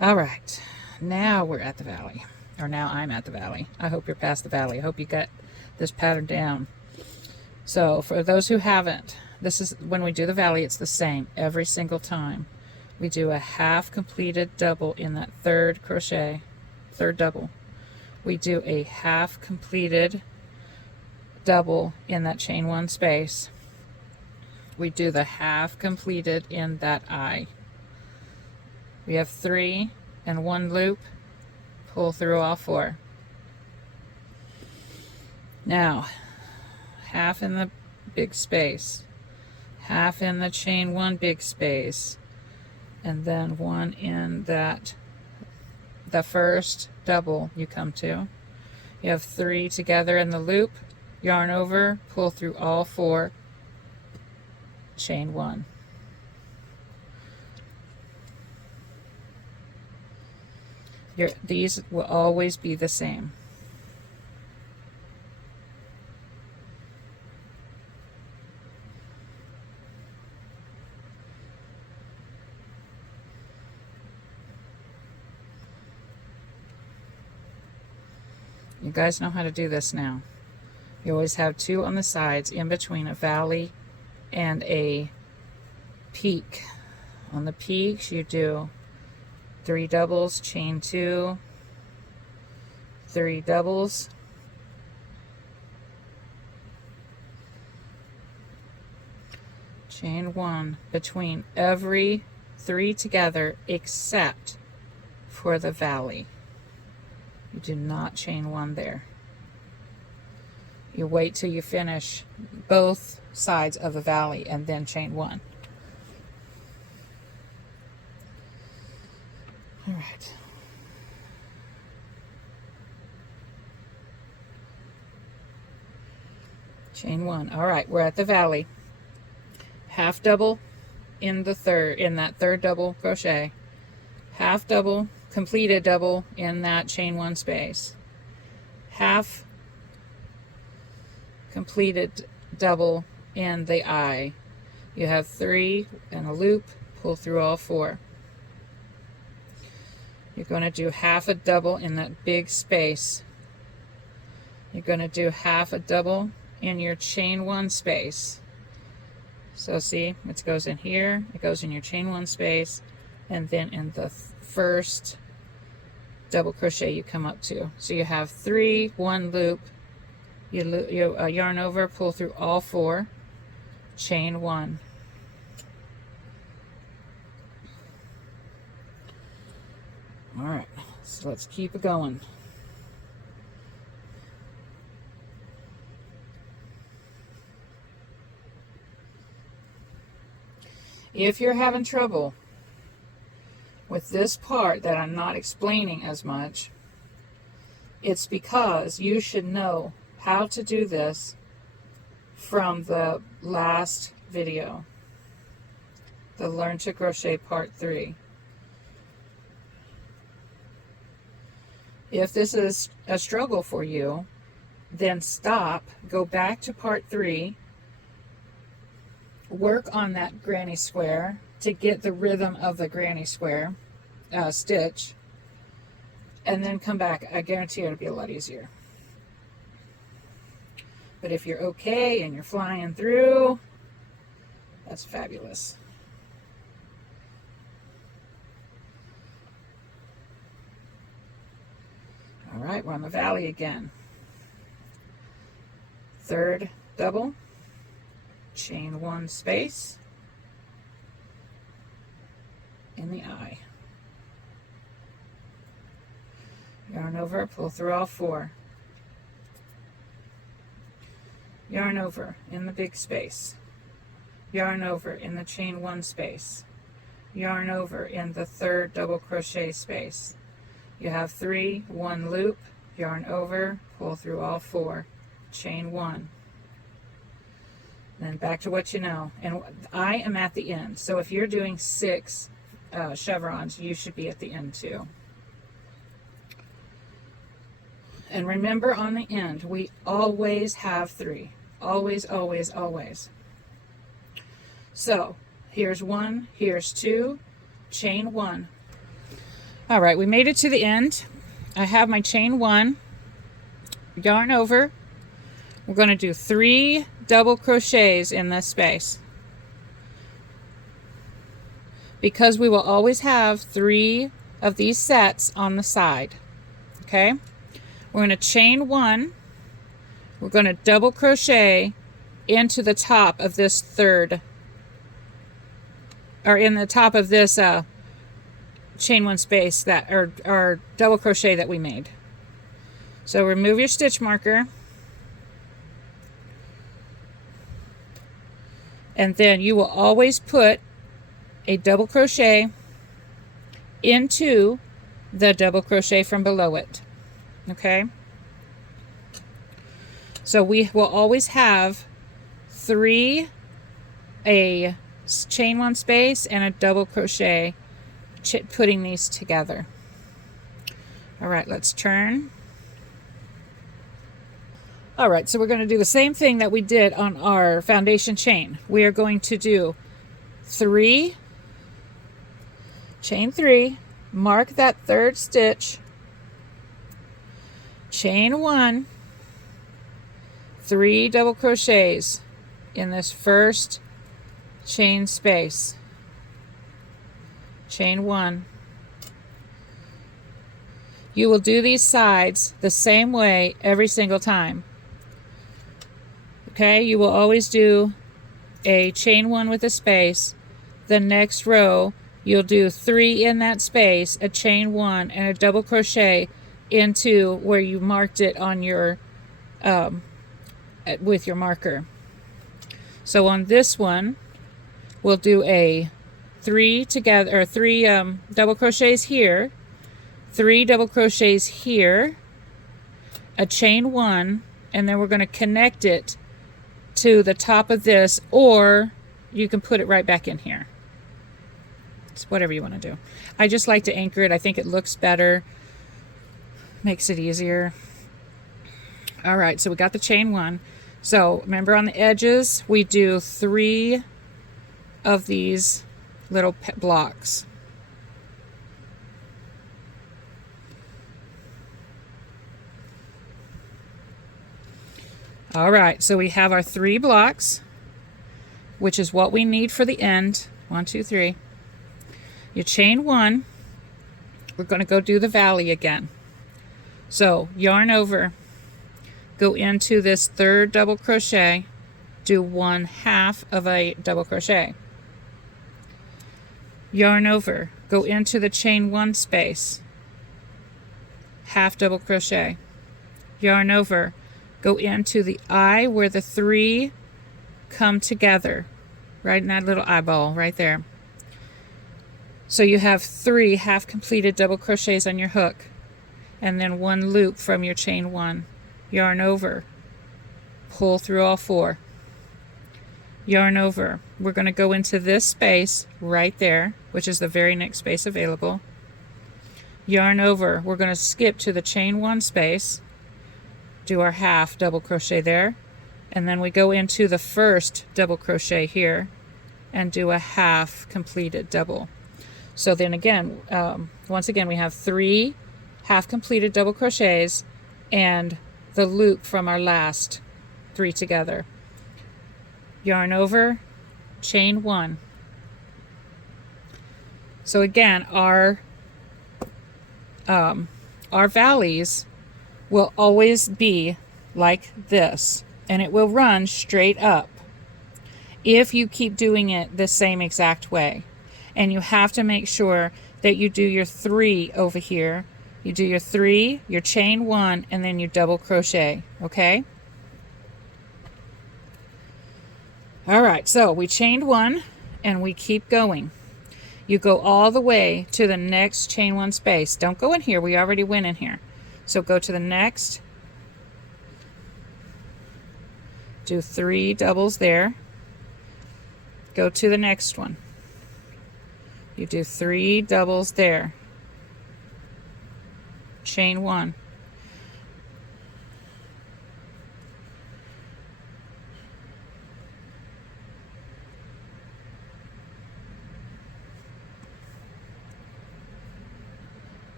All right, now we're at the valley. Or now I'm at the valley. I hope you're past the valley. I hope you got this pattern down. So for those who haven't, this is when we do the valley, it's the same every single time. We do a half completed double in that 3rd crochet, 3rd double. We do a half completed double in that chain 1 space. We do the half completed in that eye. We have 3 and 1 loop, pull through all 4. Now, half in the big space, half in the chain one big space, and then one in that the first double you come to. You have 3 together in the loop, yarn over, pull through all 4, chain 1. These will always be the same. You guys know how to do this now. You always have 2 on the sides in between a valley and a peak. On the peaks you do 3 doubles, chain 2, 3 doubles, chain 1 between every 3 together except for the valley. You do not chain 1 there. You wait till you finish both sides of the valley and then chain 1. All right. Chain 1. All right, we're at the valley. Half double in the that third double crochet. Half double, completed double in that chain 1 space. Half completed double in the eye. You have 3 in a loop, pull through all 4. You're going to do half a double in that big space. You're going to do half a double in your chain 1 space. So see, it goes in here, it goes in your chain 1 space, and then in the first double crochet you come up to. So you have 3, 1 loop, you yarn over, pull through all 4, chain 1. All right, so let's keep it going. If you're having trouble with this part that I'm not explaining as much, it's because you should know how to do this from the last video, the Learn to Crochet Part 3. If this is a struggle for you, then stop, go back to Part 3, work on that granny square to get the rhythm of the granny square stitch, and then come back. I guarantee it'll be a lot easier. But if you're okay and you're flying through, that's fabulous. All right, we're on the valley again. Third double, chain 1 space in the eye. Yarn over, pull through all 4. Yarn over in the big space. Yarn over in the chain 1 space. Yarn over in the third double crochet space. You have 3, 1 loop, yarn over, pull through all 4, chain 1. Then back to what you know. And I am at the end. So if you're doing 6 chevrons, you should be at the end too. And remember, on the end, we always have 3. Always, always, always. So here's 1, here's 2, chain 1. All right, we made it to the end. I have my chain 1, yarn over. We're going to do 3 double crochets in this space, because we will always have 3 of these sets on the side. Okay, we're going to chain 1. We're going to double crochet into the top of this third, or in the top of this chain 1 space, that or double crochet that we made. So remove your stitch marker, And then you will always put a double crochet into the double crochet from below it. Okay? So we will always have 3, a chain 1 space and a double crochet, putting these together. All right, let's turn. All right, so we're going to do the same thing that we did on our foundation chain. We are going to do 3, chain 3, mark that 3rd stitch, chain 1, 3 double crochets in this first chain space, chain 1. You will do these sides the same way every single time. Okay, you will always do a chain 1 with a space. The next row you'll do 3 in that space, a chain 1 and a double crochet into where you marked it on your with your marker. So on this one we'll do a 3 together, or 3 double crochets here, 3 double crochets here, a chain 1, and then we're going to connect it to the top of this, or you can put it right back in here. It's whatever you want to do. I just like to anchor it. I think it looks better, makes it easier. All right, so we got the chain 1. So remember, on the edges we do 3 of these little blocks. All right, so we have our 3 blocks, which is what we need for the end. 1, 2, 3. You chain 1. We're going to go do the valley again. So yarn over, go into this 3rd double crochet, do 1/2 of a double crochet. Yarn over, go into the chain 1 space, half double crochet. Yarn over, go into the eye where the 3 come together, right in that little eyeball right there. So you have 3 half completed double crochets on your hook, and then 1 loop from your chain 1. Yarn over, pull through all 4. Yarn over. We're going to go into this space right there, which is the very next space available. Yarn over. We're going to skip to the chain 1 space, do our half double crochet there, and then we go into the first double crochet here and do a half completed double. So then again, once again, we have 3 half completed double crochets and the loop from our last 3 together. Yarn over, chain 1. So again, our valleys will always be like this, and it will run straight up if you keep doing it the same exact way. And you have to make sure that you do your 3 over here. You do your 3, your chain 1, and then you double crochet. Okay? All right, so we chained 1 and we keep going. You go all the way to the next chain 1 space. Don't go in here, we already went in here. So go to the next, do 3 doubles there, go to the next one, you do 3 doubles there, chain 1,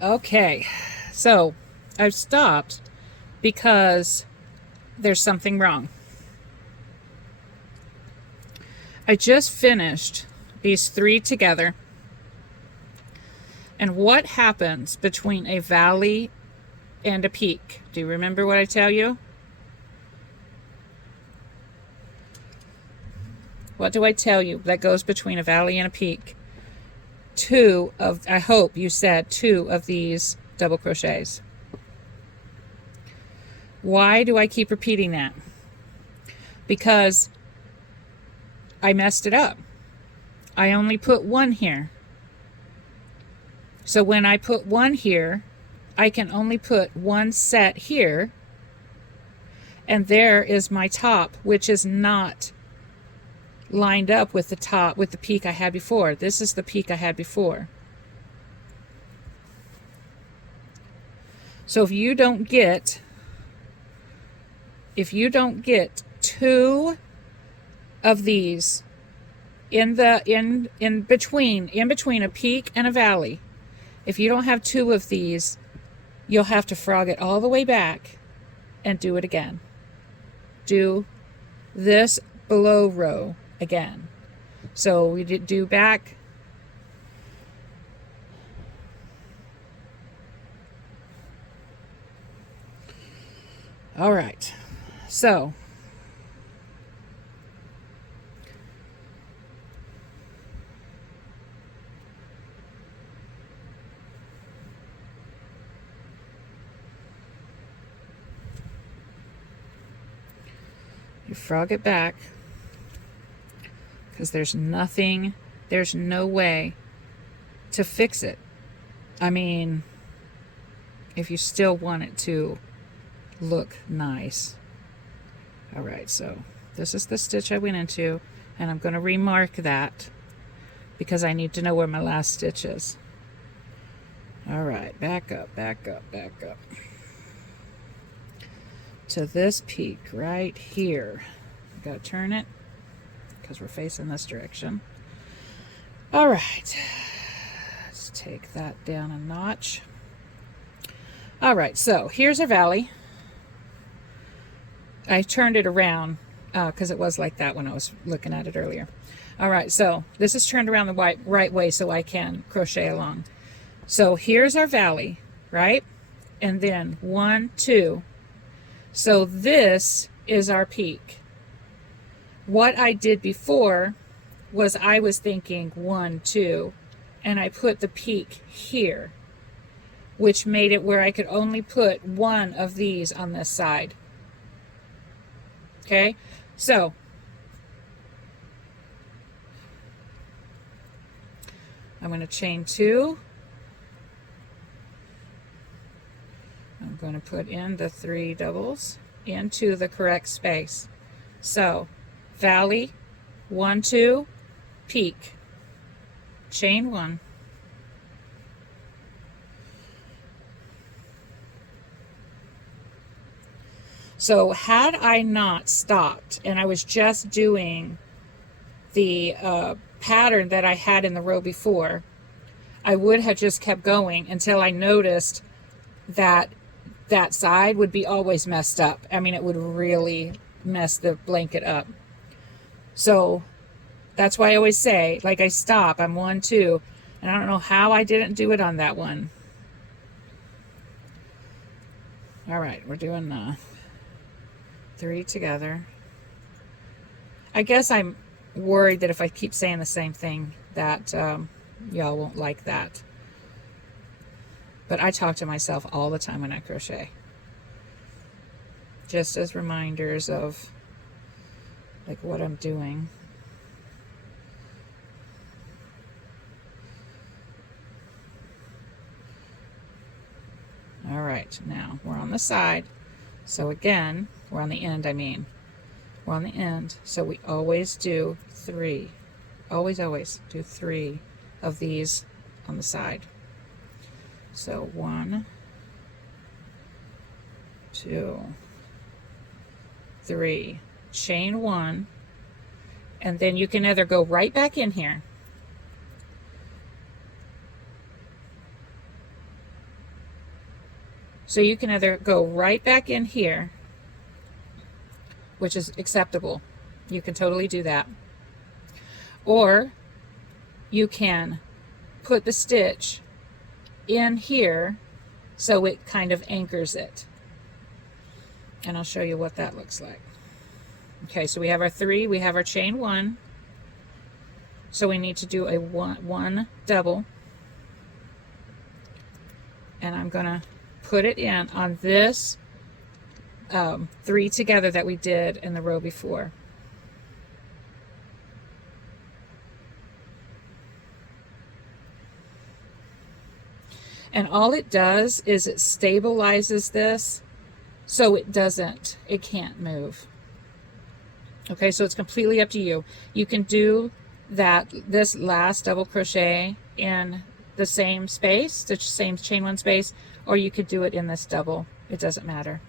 okay. So I've stopped because there's something wrong. I just finished these 3 together, and what happens between a valley and a peak? Do you remember what I tell you? What do I tell you that goes between a valley and a peak? 2 of, I hope you said 2 of these double crochets. Why do I keep repeating that? Because I messed it up. I only put one here. So when I put one here, I can only put one set here. And there is my top, which is not lined up with the top, with the peak I had before. This is the peak I had before. So if you don't get two of these in between a peak and a valley, if you don't have two of these, you'll have to frog it all the way back and do it again. Do this below row again. So we do back. All right. So you frog it back, because there's no way to fix it. I mean, if you still want it to look nice. All right, so this is the stitch I went into, and I'm going to remark that because I need to know where my last stitch is. All right, back up to this peak right here. I gotta turn it because we're facing this direction. All right, let's take that down a notch. All right, so here's our valley. I turned it around because it was like that when I was looking at it earlier. All right, so this is turned around the right way so I can crochet along. So here's our valley, right? And then 1, 2. So this is our peak. What I did before was I was thinking 1, 2, and I put the peak here, which made it where I could only put one of these on this side. Okay, so I'm going to chain 2. I'm going to put in the 3 doubles into the correct space. So valley, 1, 2, peak, chain 1. So had I not stopped and I was just doing the pattern that I had in the row before, I would have just kept going until I noticed that that side would be always messed up. I mean, it would really mess the blanket up. So that's why I always say, like, I stop, I'm 1, 2, and I don't know how I didn't do it on that one. All right, we're doing 3 together. I guess I'm worried that if I keep saying the same thing that y'all won't like that. But I talk to myself all the time when I crochet. Just as reminders of like what I'm doing. All right, now we're on the side. So again, we're on the end, We're on the end, so we always do 3. Always do 3 of these on the side. So 1, 2, 3, chain 1, and then you can either go right back in here, so you can either go right back in here, which is acceptable. You can totally do that. Or you can put the stitch in here so it kind of anchors it. And I'll show you what that looks like. Okay, so we have our 3, we have our chain 1. So we need to do a one double. And I'm gonna put it in on this 3 together that we did in the row before. And all it does is it stabilizes this so it can't move. Okay, so it's completely up to you. You can do this last double crochet in the same space, the same chain one space, or you could do it in this double. It doesn't matter.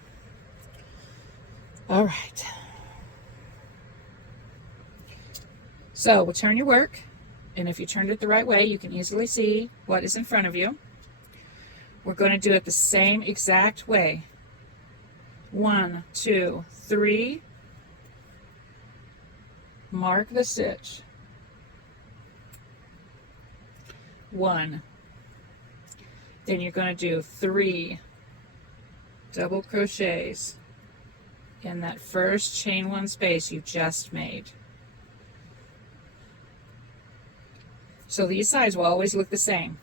All right. So we'll turn your work, and if you turned it the right way, you can easily see what is in front of you. We're going to do it the same exact way. 1, 2, 3. Mark the stitch. 1. Then you're going to do 3 double crochets in that first chain one space you just made. So these sides will always look the same.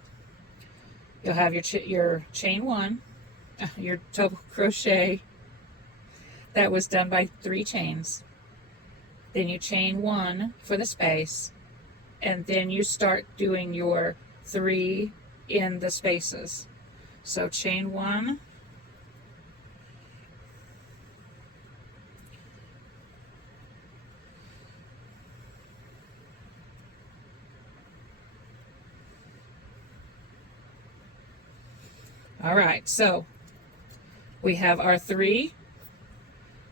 You'll have your chain one, your double crochet that was done by 3 chains. Then you chain 1 for the space, and then you start doing your 3 in the spaces. So chain 1, all right, so we have our 3,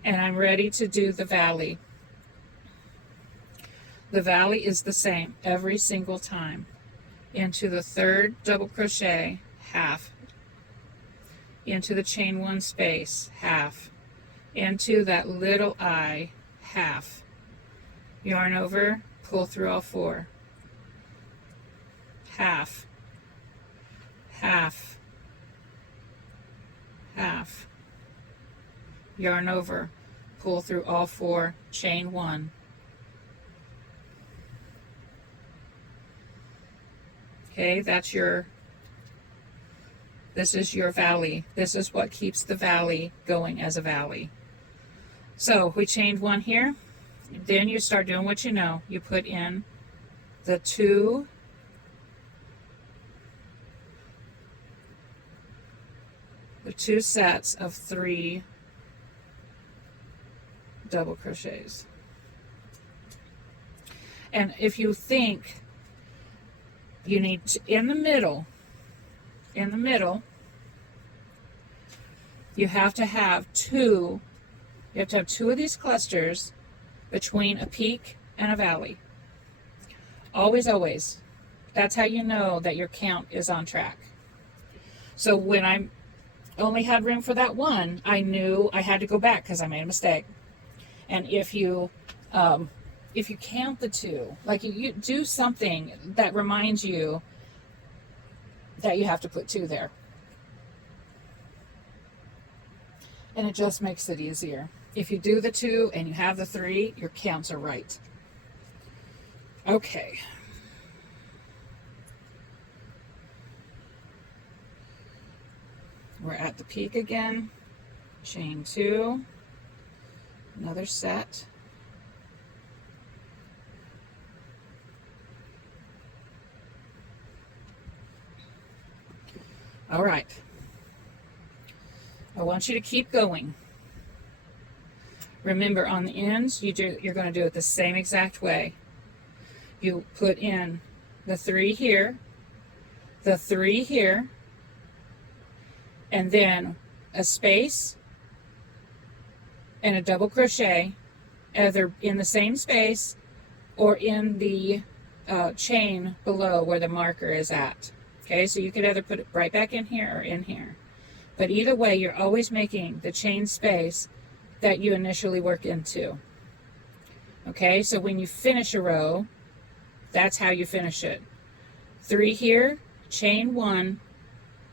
and I'm ready to do the valley. The valley is the same every single time. Into the 3rd double crochet, half. Into the chain 1 space, half. Into that little eye, half. Yarn over, pull through all 4. Half. Half. Half. Yarn over, pull through all 4, chain 1. Okay, this is your valley. This is what keeps the valley going as a valley. So we chained 1 here. Then you start doing what you know. You put in the 2 sets of 3 double crochets. And if you think you need to, in the middle, you have to have 2 of these clusters between a peak and a valley. Always, always. That's how you know that your count is on track. So when I only had room for that 1, I knew I had to go back because I made a mistake. And if you count the 2, like you do something that reminds you that you have to put 2 there. And it just makes it easier. If you do the 2 and you have the 3, your counts are right. Okay. We're at the peak again. Chain 2. Another set. All right. I want you to keep going. Remember, on the ends, you're going to do it the same exact way. You put in the 3 here, the 3 here, and then a space and a double crochet, either in the same space or in the chain below where the marker is at. Okay, so you could either put it right back in here or in here. But either way, you're always making the chain space that you initially work into. Okay, so when you finish a row, that's how you finish it. 3 here, chain 1,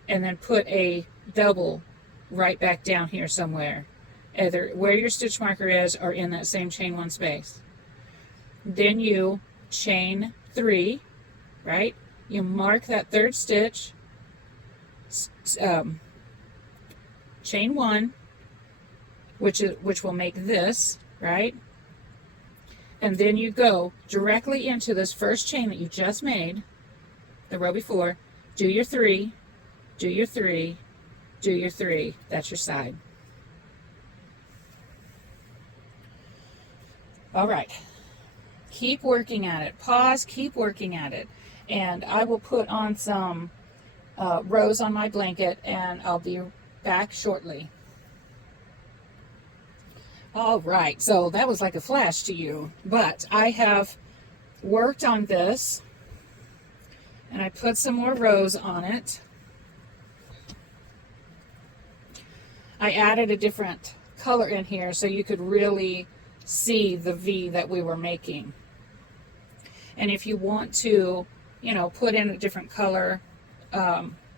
and then put a double right back down here somewhere, either where your stitch marker is or in that same chain 1 space. Then you chain 3, right? You mark that 3rd stitch, chain 1, which will make this, right? And then you go directly into this first chain that you just made, the row before, do your 3, do your 3, do your 3. That's your side. All right. Keep working at it. Pause, keep working at it. And I will put on some rows on my blanket, and I'll be back shortly. All right, so that was like a flash to you, but I have worked on this, and I put some more rows on it. I added a different color in here so you could really see the V that we were making. And if you want to, you know, put in a different color,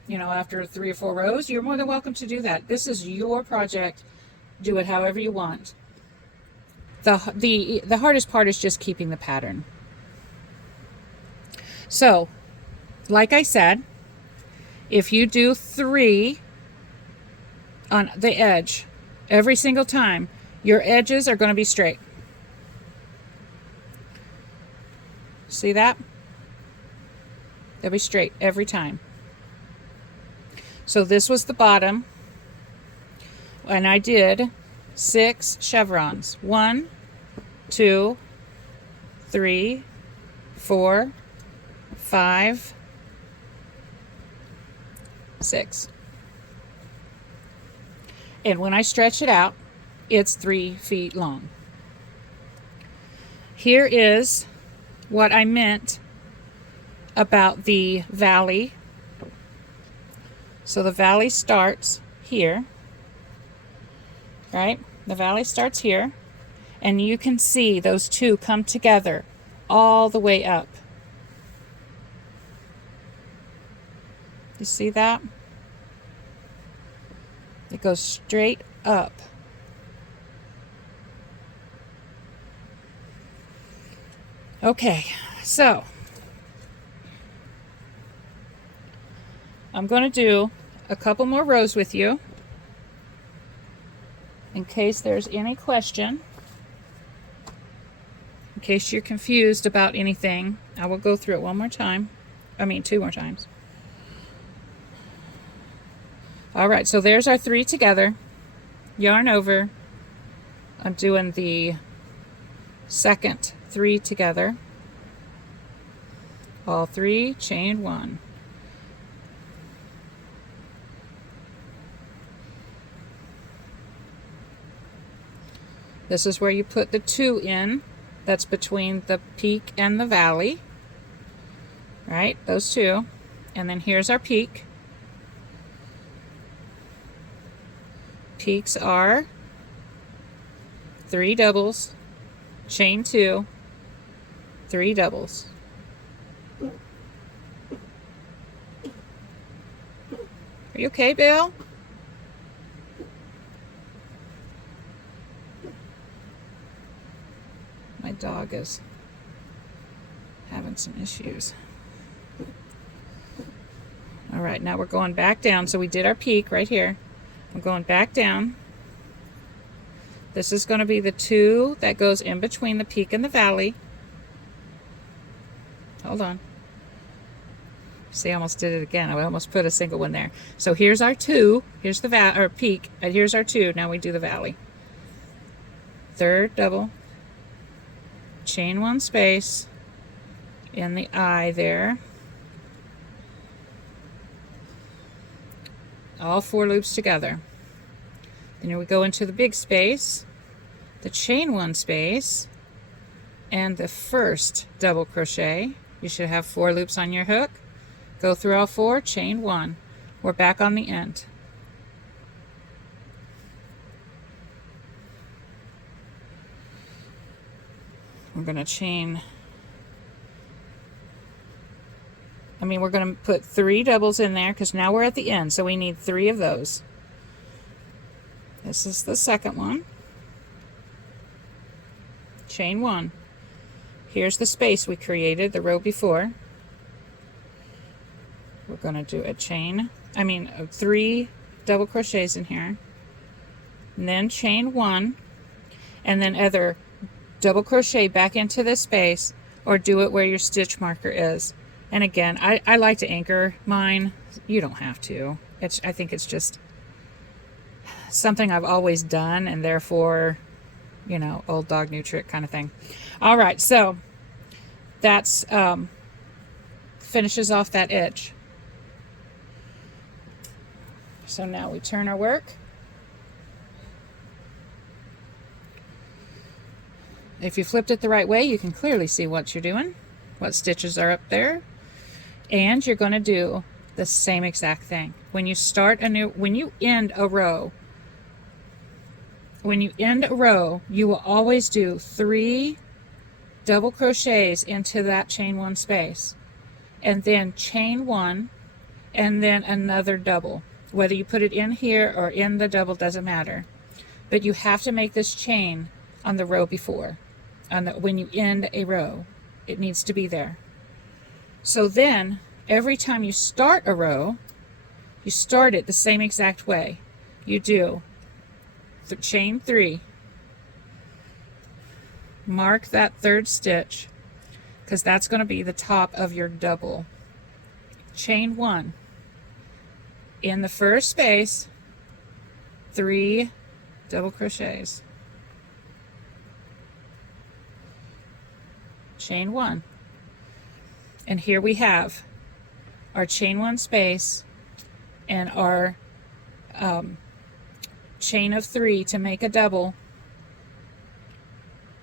you know, after 3 or 4 rows, you're more than welcome to do that. This is your project. Do it however you want. The hardest part is just keeping the pattern. So, like I said, if you do 3 on the edge every single time, your edges are going to be straight. See that? They'll be straight every time. So this was the bottom, and I did 6 chevrons. 1, 2, 3, 4, 5, 6. And when I stretch it out, it's 3 feet long. Here is what I meant about the valley. So the valley starts here, right? The valley starts here, and you can see those 2 come together all the way up. You see that? It goes straight up. Okay, so I'm going to do a couple more rows with you in case there's any question. In case you're confused about anything, I will go through it one more time. I mean, 2 more times. All right, so there's our 3 together. Yarn over. I'm doing the second 3 together. All 3, chain 1. This is where you put the 2 in. That's between the peak and the valley. Right, those 2. And then here's our peak. Peaks are 3 doubles, chain 2, 3 doubles. Are you okay, Bill? My dog is having some issues. All right, now we're going back down. So we did our peak right here. I'm going back down. This is going to be the 2 that goes in between the peak and the valley. Hold on. See, I almost did it again. I almost put a single one there. So here's our 2. Here's the peak, and here's our 2. Now we do the valley. 3rd double, chain 1 space in the eye there. All 4 loops together. Then we go into the big space, the chain 1 space, and the first double crochet. You should have 4 loops on your hook. Go through all 4, chain 1. We're back on the end. We're going to chain, we're going to put 3 doubles in there because now we're at the end, so we need 3 of those. This is the second one. Chain 1. Here's the space we created the row before. We're going to do a chain, 3 double crochets in here, and then chain 1, and then either double crochet back into this space or do it where your stitch marker is. And again, I like to anchor mine. You don't have to. I think it's just something I've always done, and therefore, you know, old dog, new trick kind of thing. All right, so that's finishes off that edge. So now we turn our work. If you flipped it the right way, you can clearly see what you're doing, what stitches are up there. And you're going to do the same exact thing. When you end a row, you will always do 3 double crochets into that chain 1 space, and then chain 1, and then another double. Whether you put it in here or in the double doesn't matter, but you have to make this chain on the row before. When you end a row, it needs to be there. So then every time you start a row, you start it the same exact way. You do chain 3, mark that 3rd stitch, because that's going to be the top of your double. Chain 1 in the first space, 3 double crochets, chain 1, and here we have our chain 1 space and our chain of 3 to make a double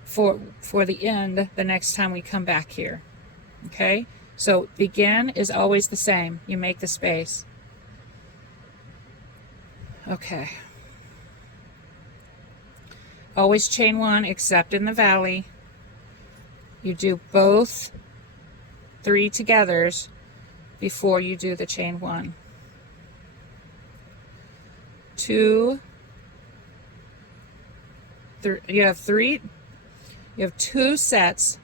for the end the next time we come back here. Okay, so begin is always the same. You make the space. Okay, always chain 1 except in the valley. You do both 3 togethers before you do the chain 1. 2, 3, you have 2 sets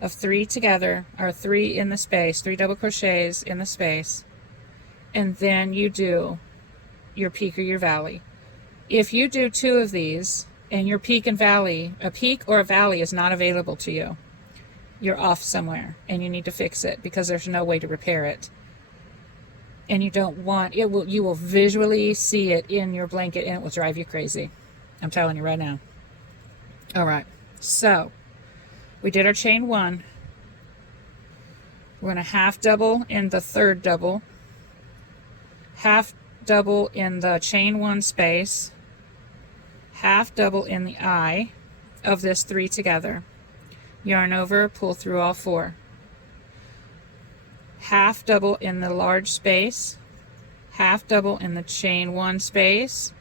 of 3 together, or 3 in the space, 3 double crochets in the space, and then you do your peak or your valley. If you do 2 of these and your peak and valley, a peak or a valley is not available to you, you're off somewhere and you need to fix it, because there's no way to repair it. And you don't want it, you will visually see it in your blanket and it will drive you crazy. I'm telling you right now. All right, so we did our chain 1. We're going to half double in the 3rd double, half double in the chain 1 space, half double in the eye of this 3 together, yarn over, pull through all 4, half double in the large space, half double in the chain 1 space,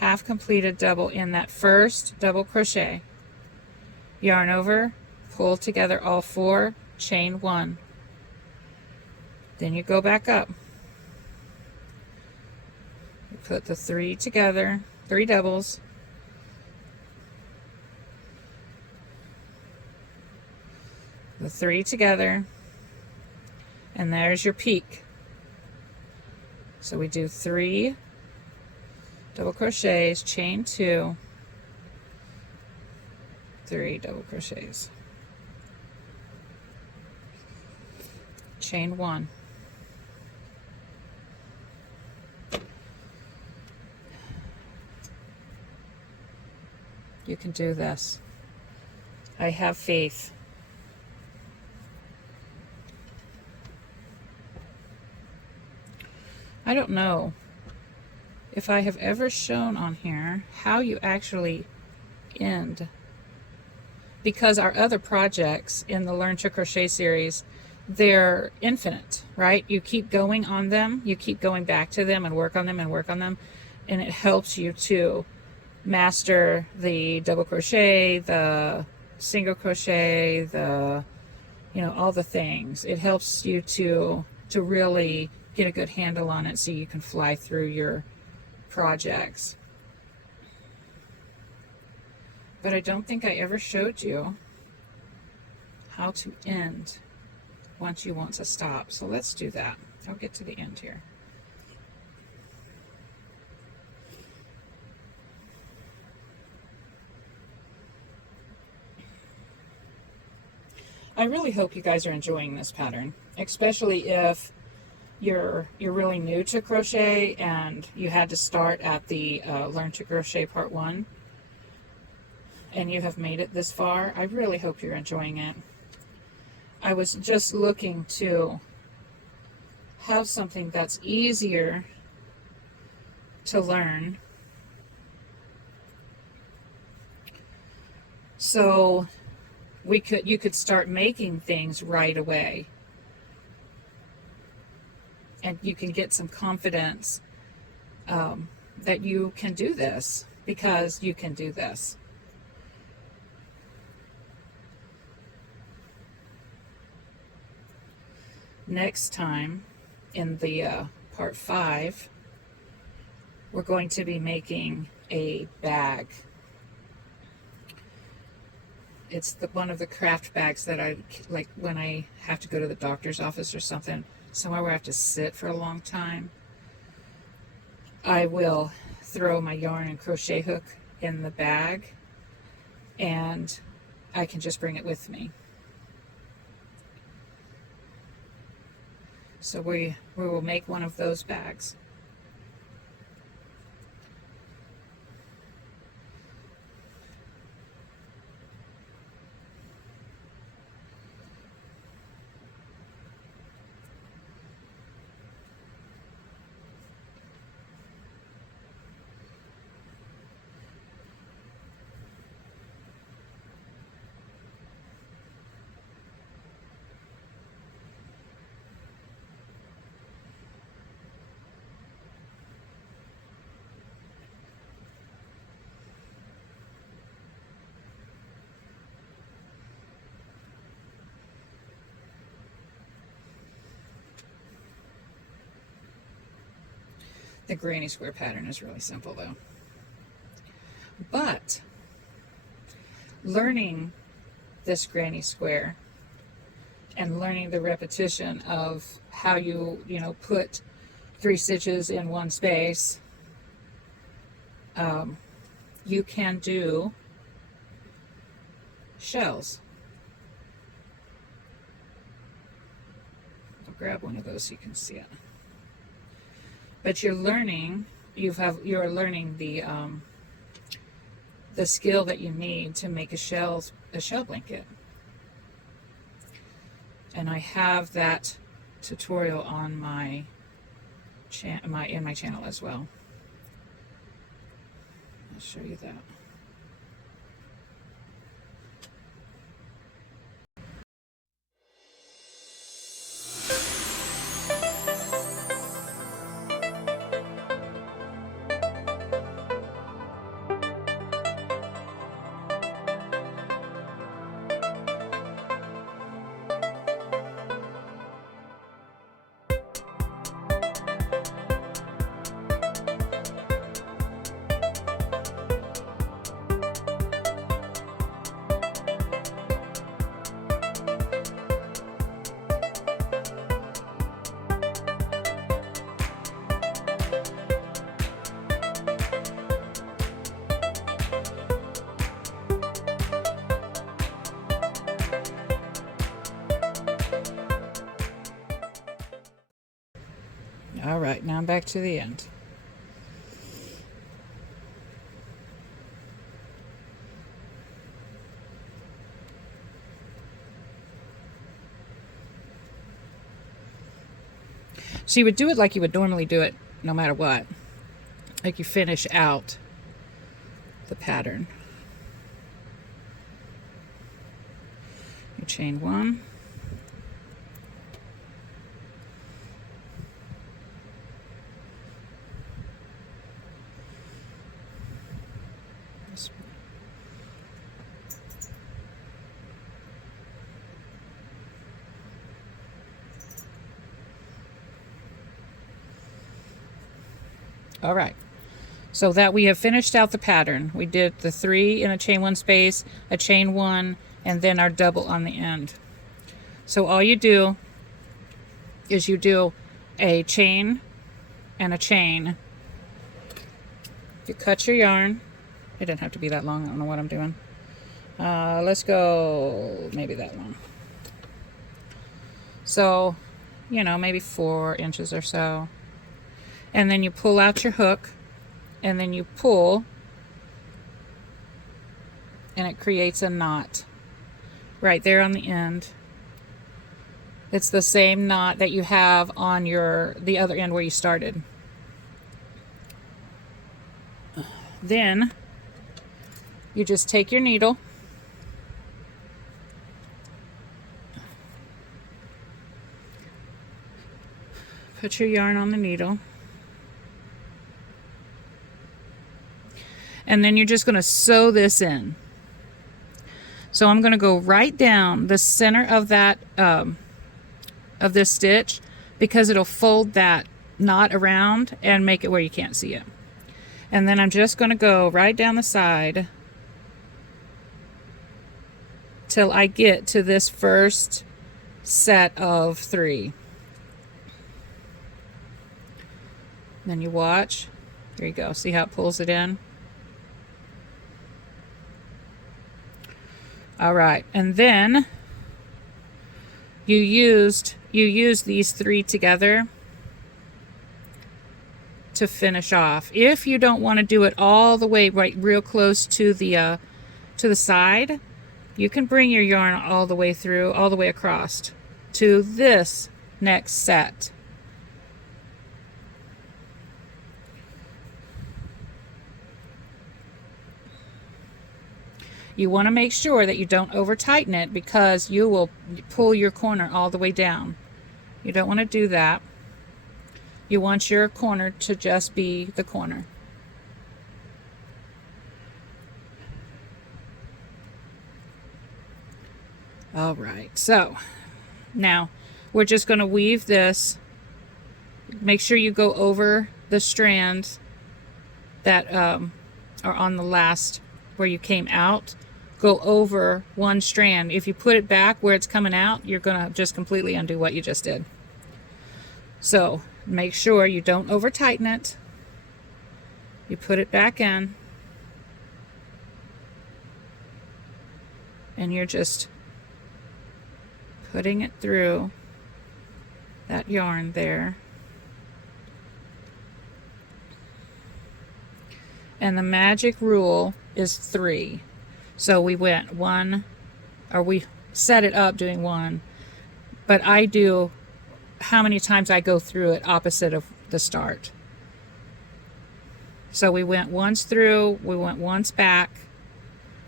half completed double in that first double crochet, yarn over, pull together all 4, chain 1, then you go back up, you put the 3 together, 3 doubles, the 3 together, and there's your peak. So we do 3 double crochets, chain 2, 3 double crochets, chain 1, you can do this. I have faith. I don't know if I have ever shown on here how you actually end, because our other projects in the Learn to Crochet series, they're infinite, right? You keep going on them, you keep going back to them and work on them and work on them, and it helps you to master the double crochet, the single crochet, the, you know, all the things. It helps you to really get a good handle on it so you can fly through your projects. But I don't think I ever showed you how to end once you want to stop. So let's do that. I'll get to the end here. I really hope you guys are enjoying this pattern, especially if you're really new to crochet and you had to start at the Learn to Crochet Part 1 and you have made it this far, I really hope you're enjoying it. I was just looking to have something that's easier to learn, so you could start making things right away. And you can get some confidence that you can do this, because you can do this. Next time, in the part 5, we're going to be making a bag. It's one of the craft bags that I like when I have to go to the doctor's office or something, somewhere where I have to sit for a long time. I will throw my yarn and crochet hook in the bag and I can just bring it with me. So we will make one of those bags. The granny square pattern is really simple though. But learning this granny square and learning the repetition of how you put 3 stitches in one space, you can do shells. I'll grab one of those so you can see it. But you're learning, you're learning the skill that you need to make a shell blanket. And I have that tutorial on my channel as well. I'll show you that. All right, now I'm back to the end. So you would do it like you would normally do it no matter what. Like you finish out the pattern. You chain 1. All right, so that we have finished out the pattern. We did the 3 in a chain 1 space, a chain 1, and then our double on the end. So all you do is you do a chain and a chain. You cut your yarn. It didn't have to be that long. I don't know what I'm doing. Let's go maybe that long. So you know, maybe 4 inches or so. And then you pull out your hook, and then you pull, and it creates a knot right there on the end. It's the same knot that you have on the other end where you started. Then you just take your needle, put your yarn on the needle, and then you're just going to sew this in. So I'm going to go right down the center of that of this stitch, because it'll fold that knot around and make it where you can't see it. And then I'm just going to go right down the side till I get to this first set of 3. Then you watch. There you go. See how it pulls it in? All right. And then you use these 3 together to finish off. If you don't want to do it all the way right real close to the side, you can bring your yarn all the way through, all the way across to this next set. You want to make sure that you don't over tighten it, because you will pull your corner all the way down. You don't want to do that. You want your corner to just be the corner. All right, so now we're just going to weave this. Make sure you go over the strand that are on the last where you came out. Go over one strand. If you put it back where it's coming out, you're going to just completely undo what you just did. So make sure you don't over tighten it. You put it back in, and you're just putting it through that yarn there. And the magic rule is 3. So we went 1, or we set it up doing 1, but I do how many times I go through it opposite of the start. So we went once through, we went once back.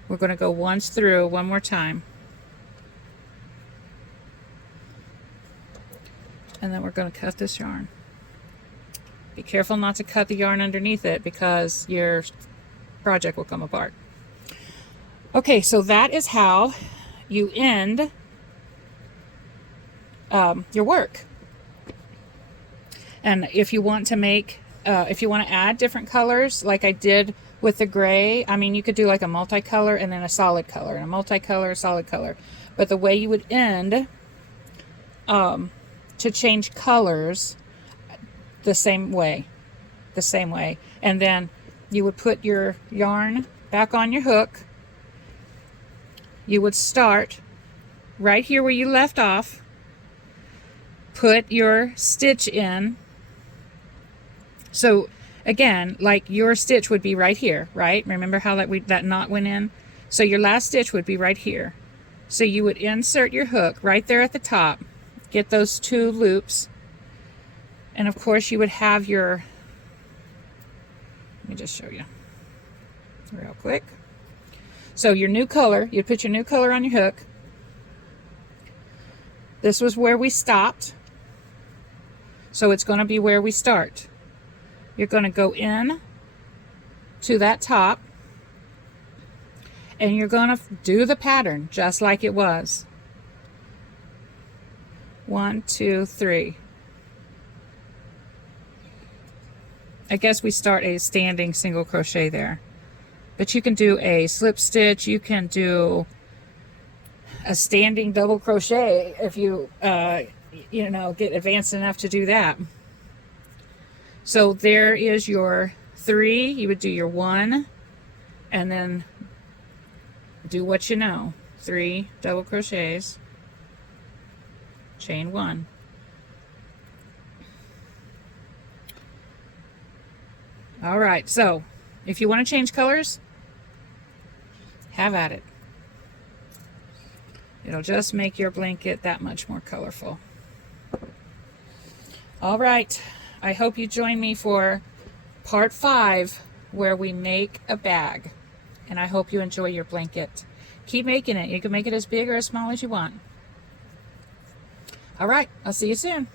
We're going to go once through one more time. And then we're going to cut this yarn. Be careful not to cut the yarn underneath it, because your project will come apart. Okay, so that is how you end your work. And if you want to make, if you want to add different colors, like I did with the gray, I mean, you could do like a multicolor and then a solid color, and a multicolor, a solid color. But the way you would end to change colors, the same way. And then you would put your yarn back on your hook. You would start right here where you left off, put your stitch in. So again, like your stitch would be right here, right? Remember how that knot went in? So your last stitch would be right here. So you would insert your hook right there at the top, get those 2 loops, and of course you would have your, let me just show you real quick. So your new color, you'd put your new color on your hook. This was where we stopped, so it's going to be where we start. You're going to go in to that top, and you're going to do the pattern just like it was. 1, 2, 3. I guess we start a standing single crochet there. But you can do a slip stitch, you can do a standing double crochet if you, you know, get advanced enough to do that. So there is your 3. You would do your 1, and then do what you know. 3 double crochets, chain 1. All right, so if you want to change colors, have at it. It'll just make your blanket that much more colorful. All right, I hope you join me for part 5 where we make a bag. And I hope you enjoy your blanket. Keep making it. You can make it as big or as small as you want. All right, I'll see you soon.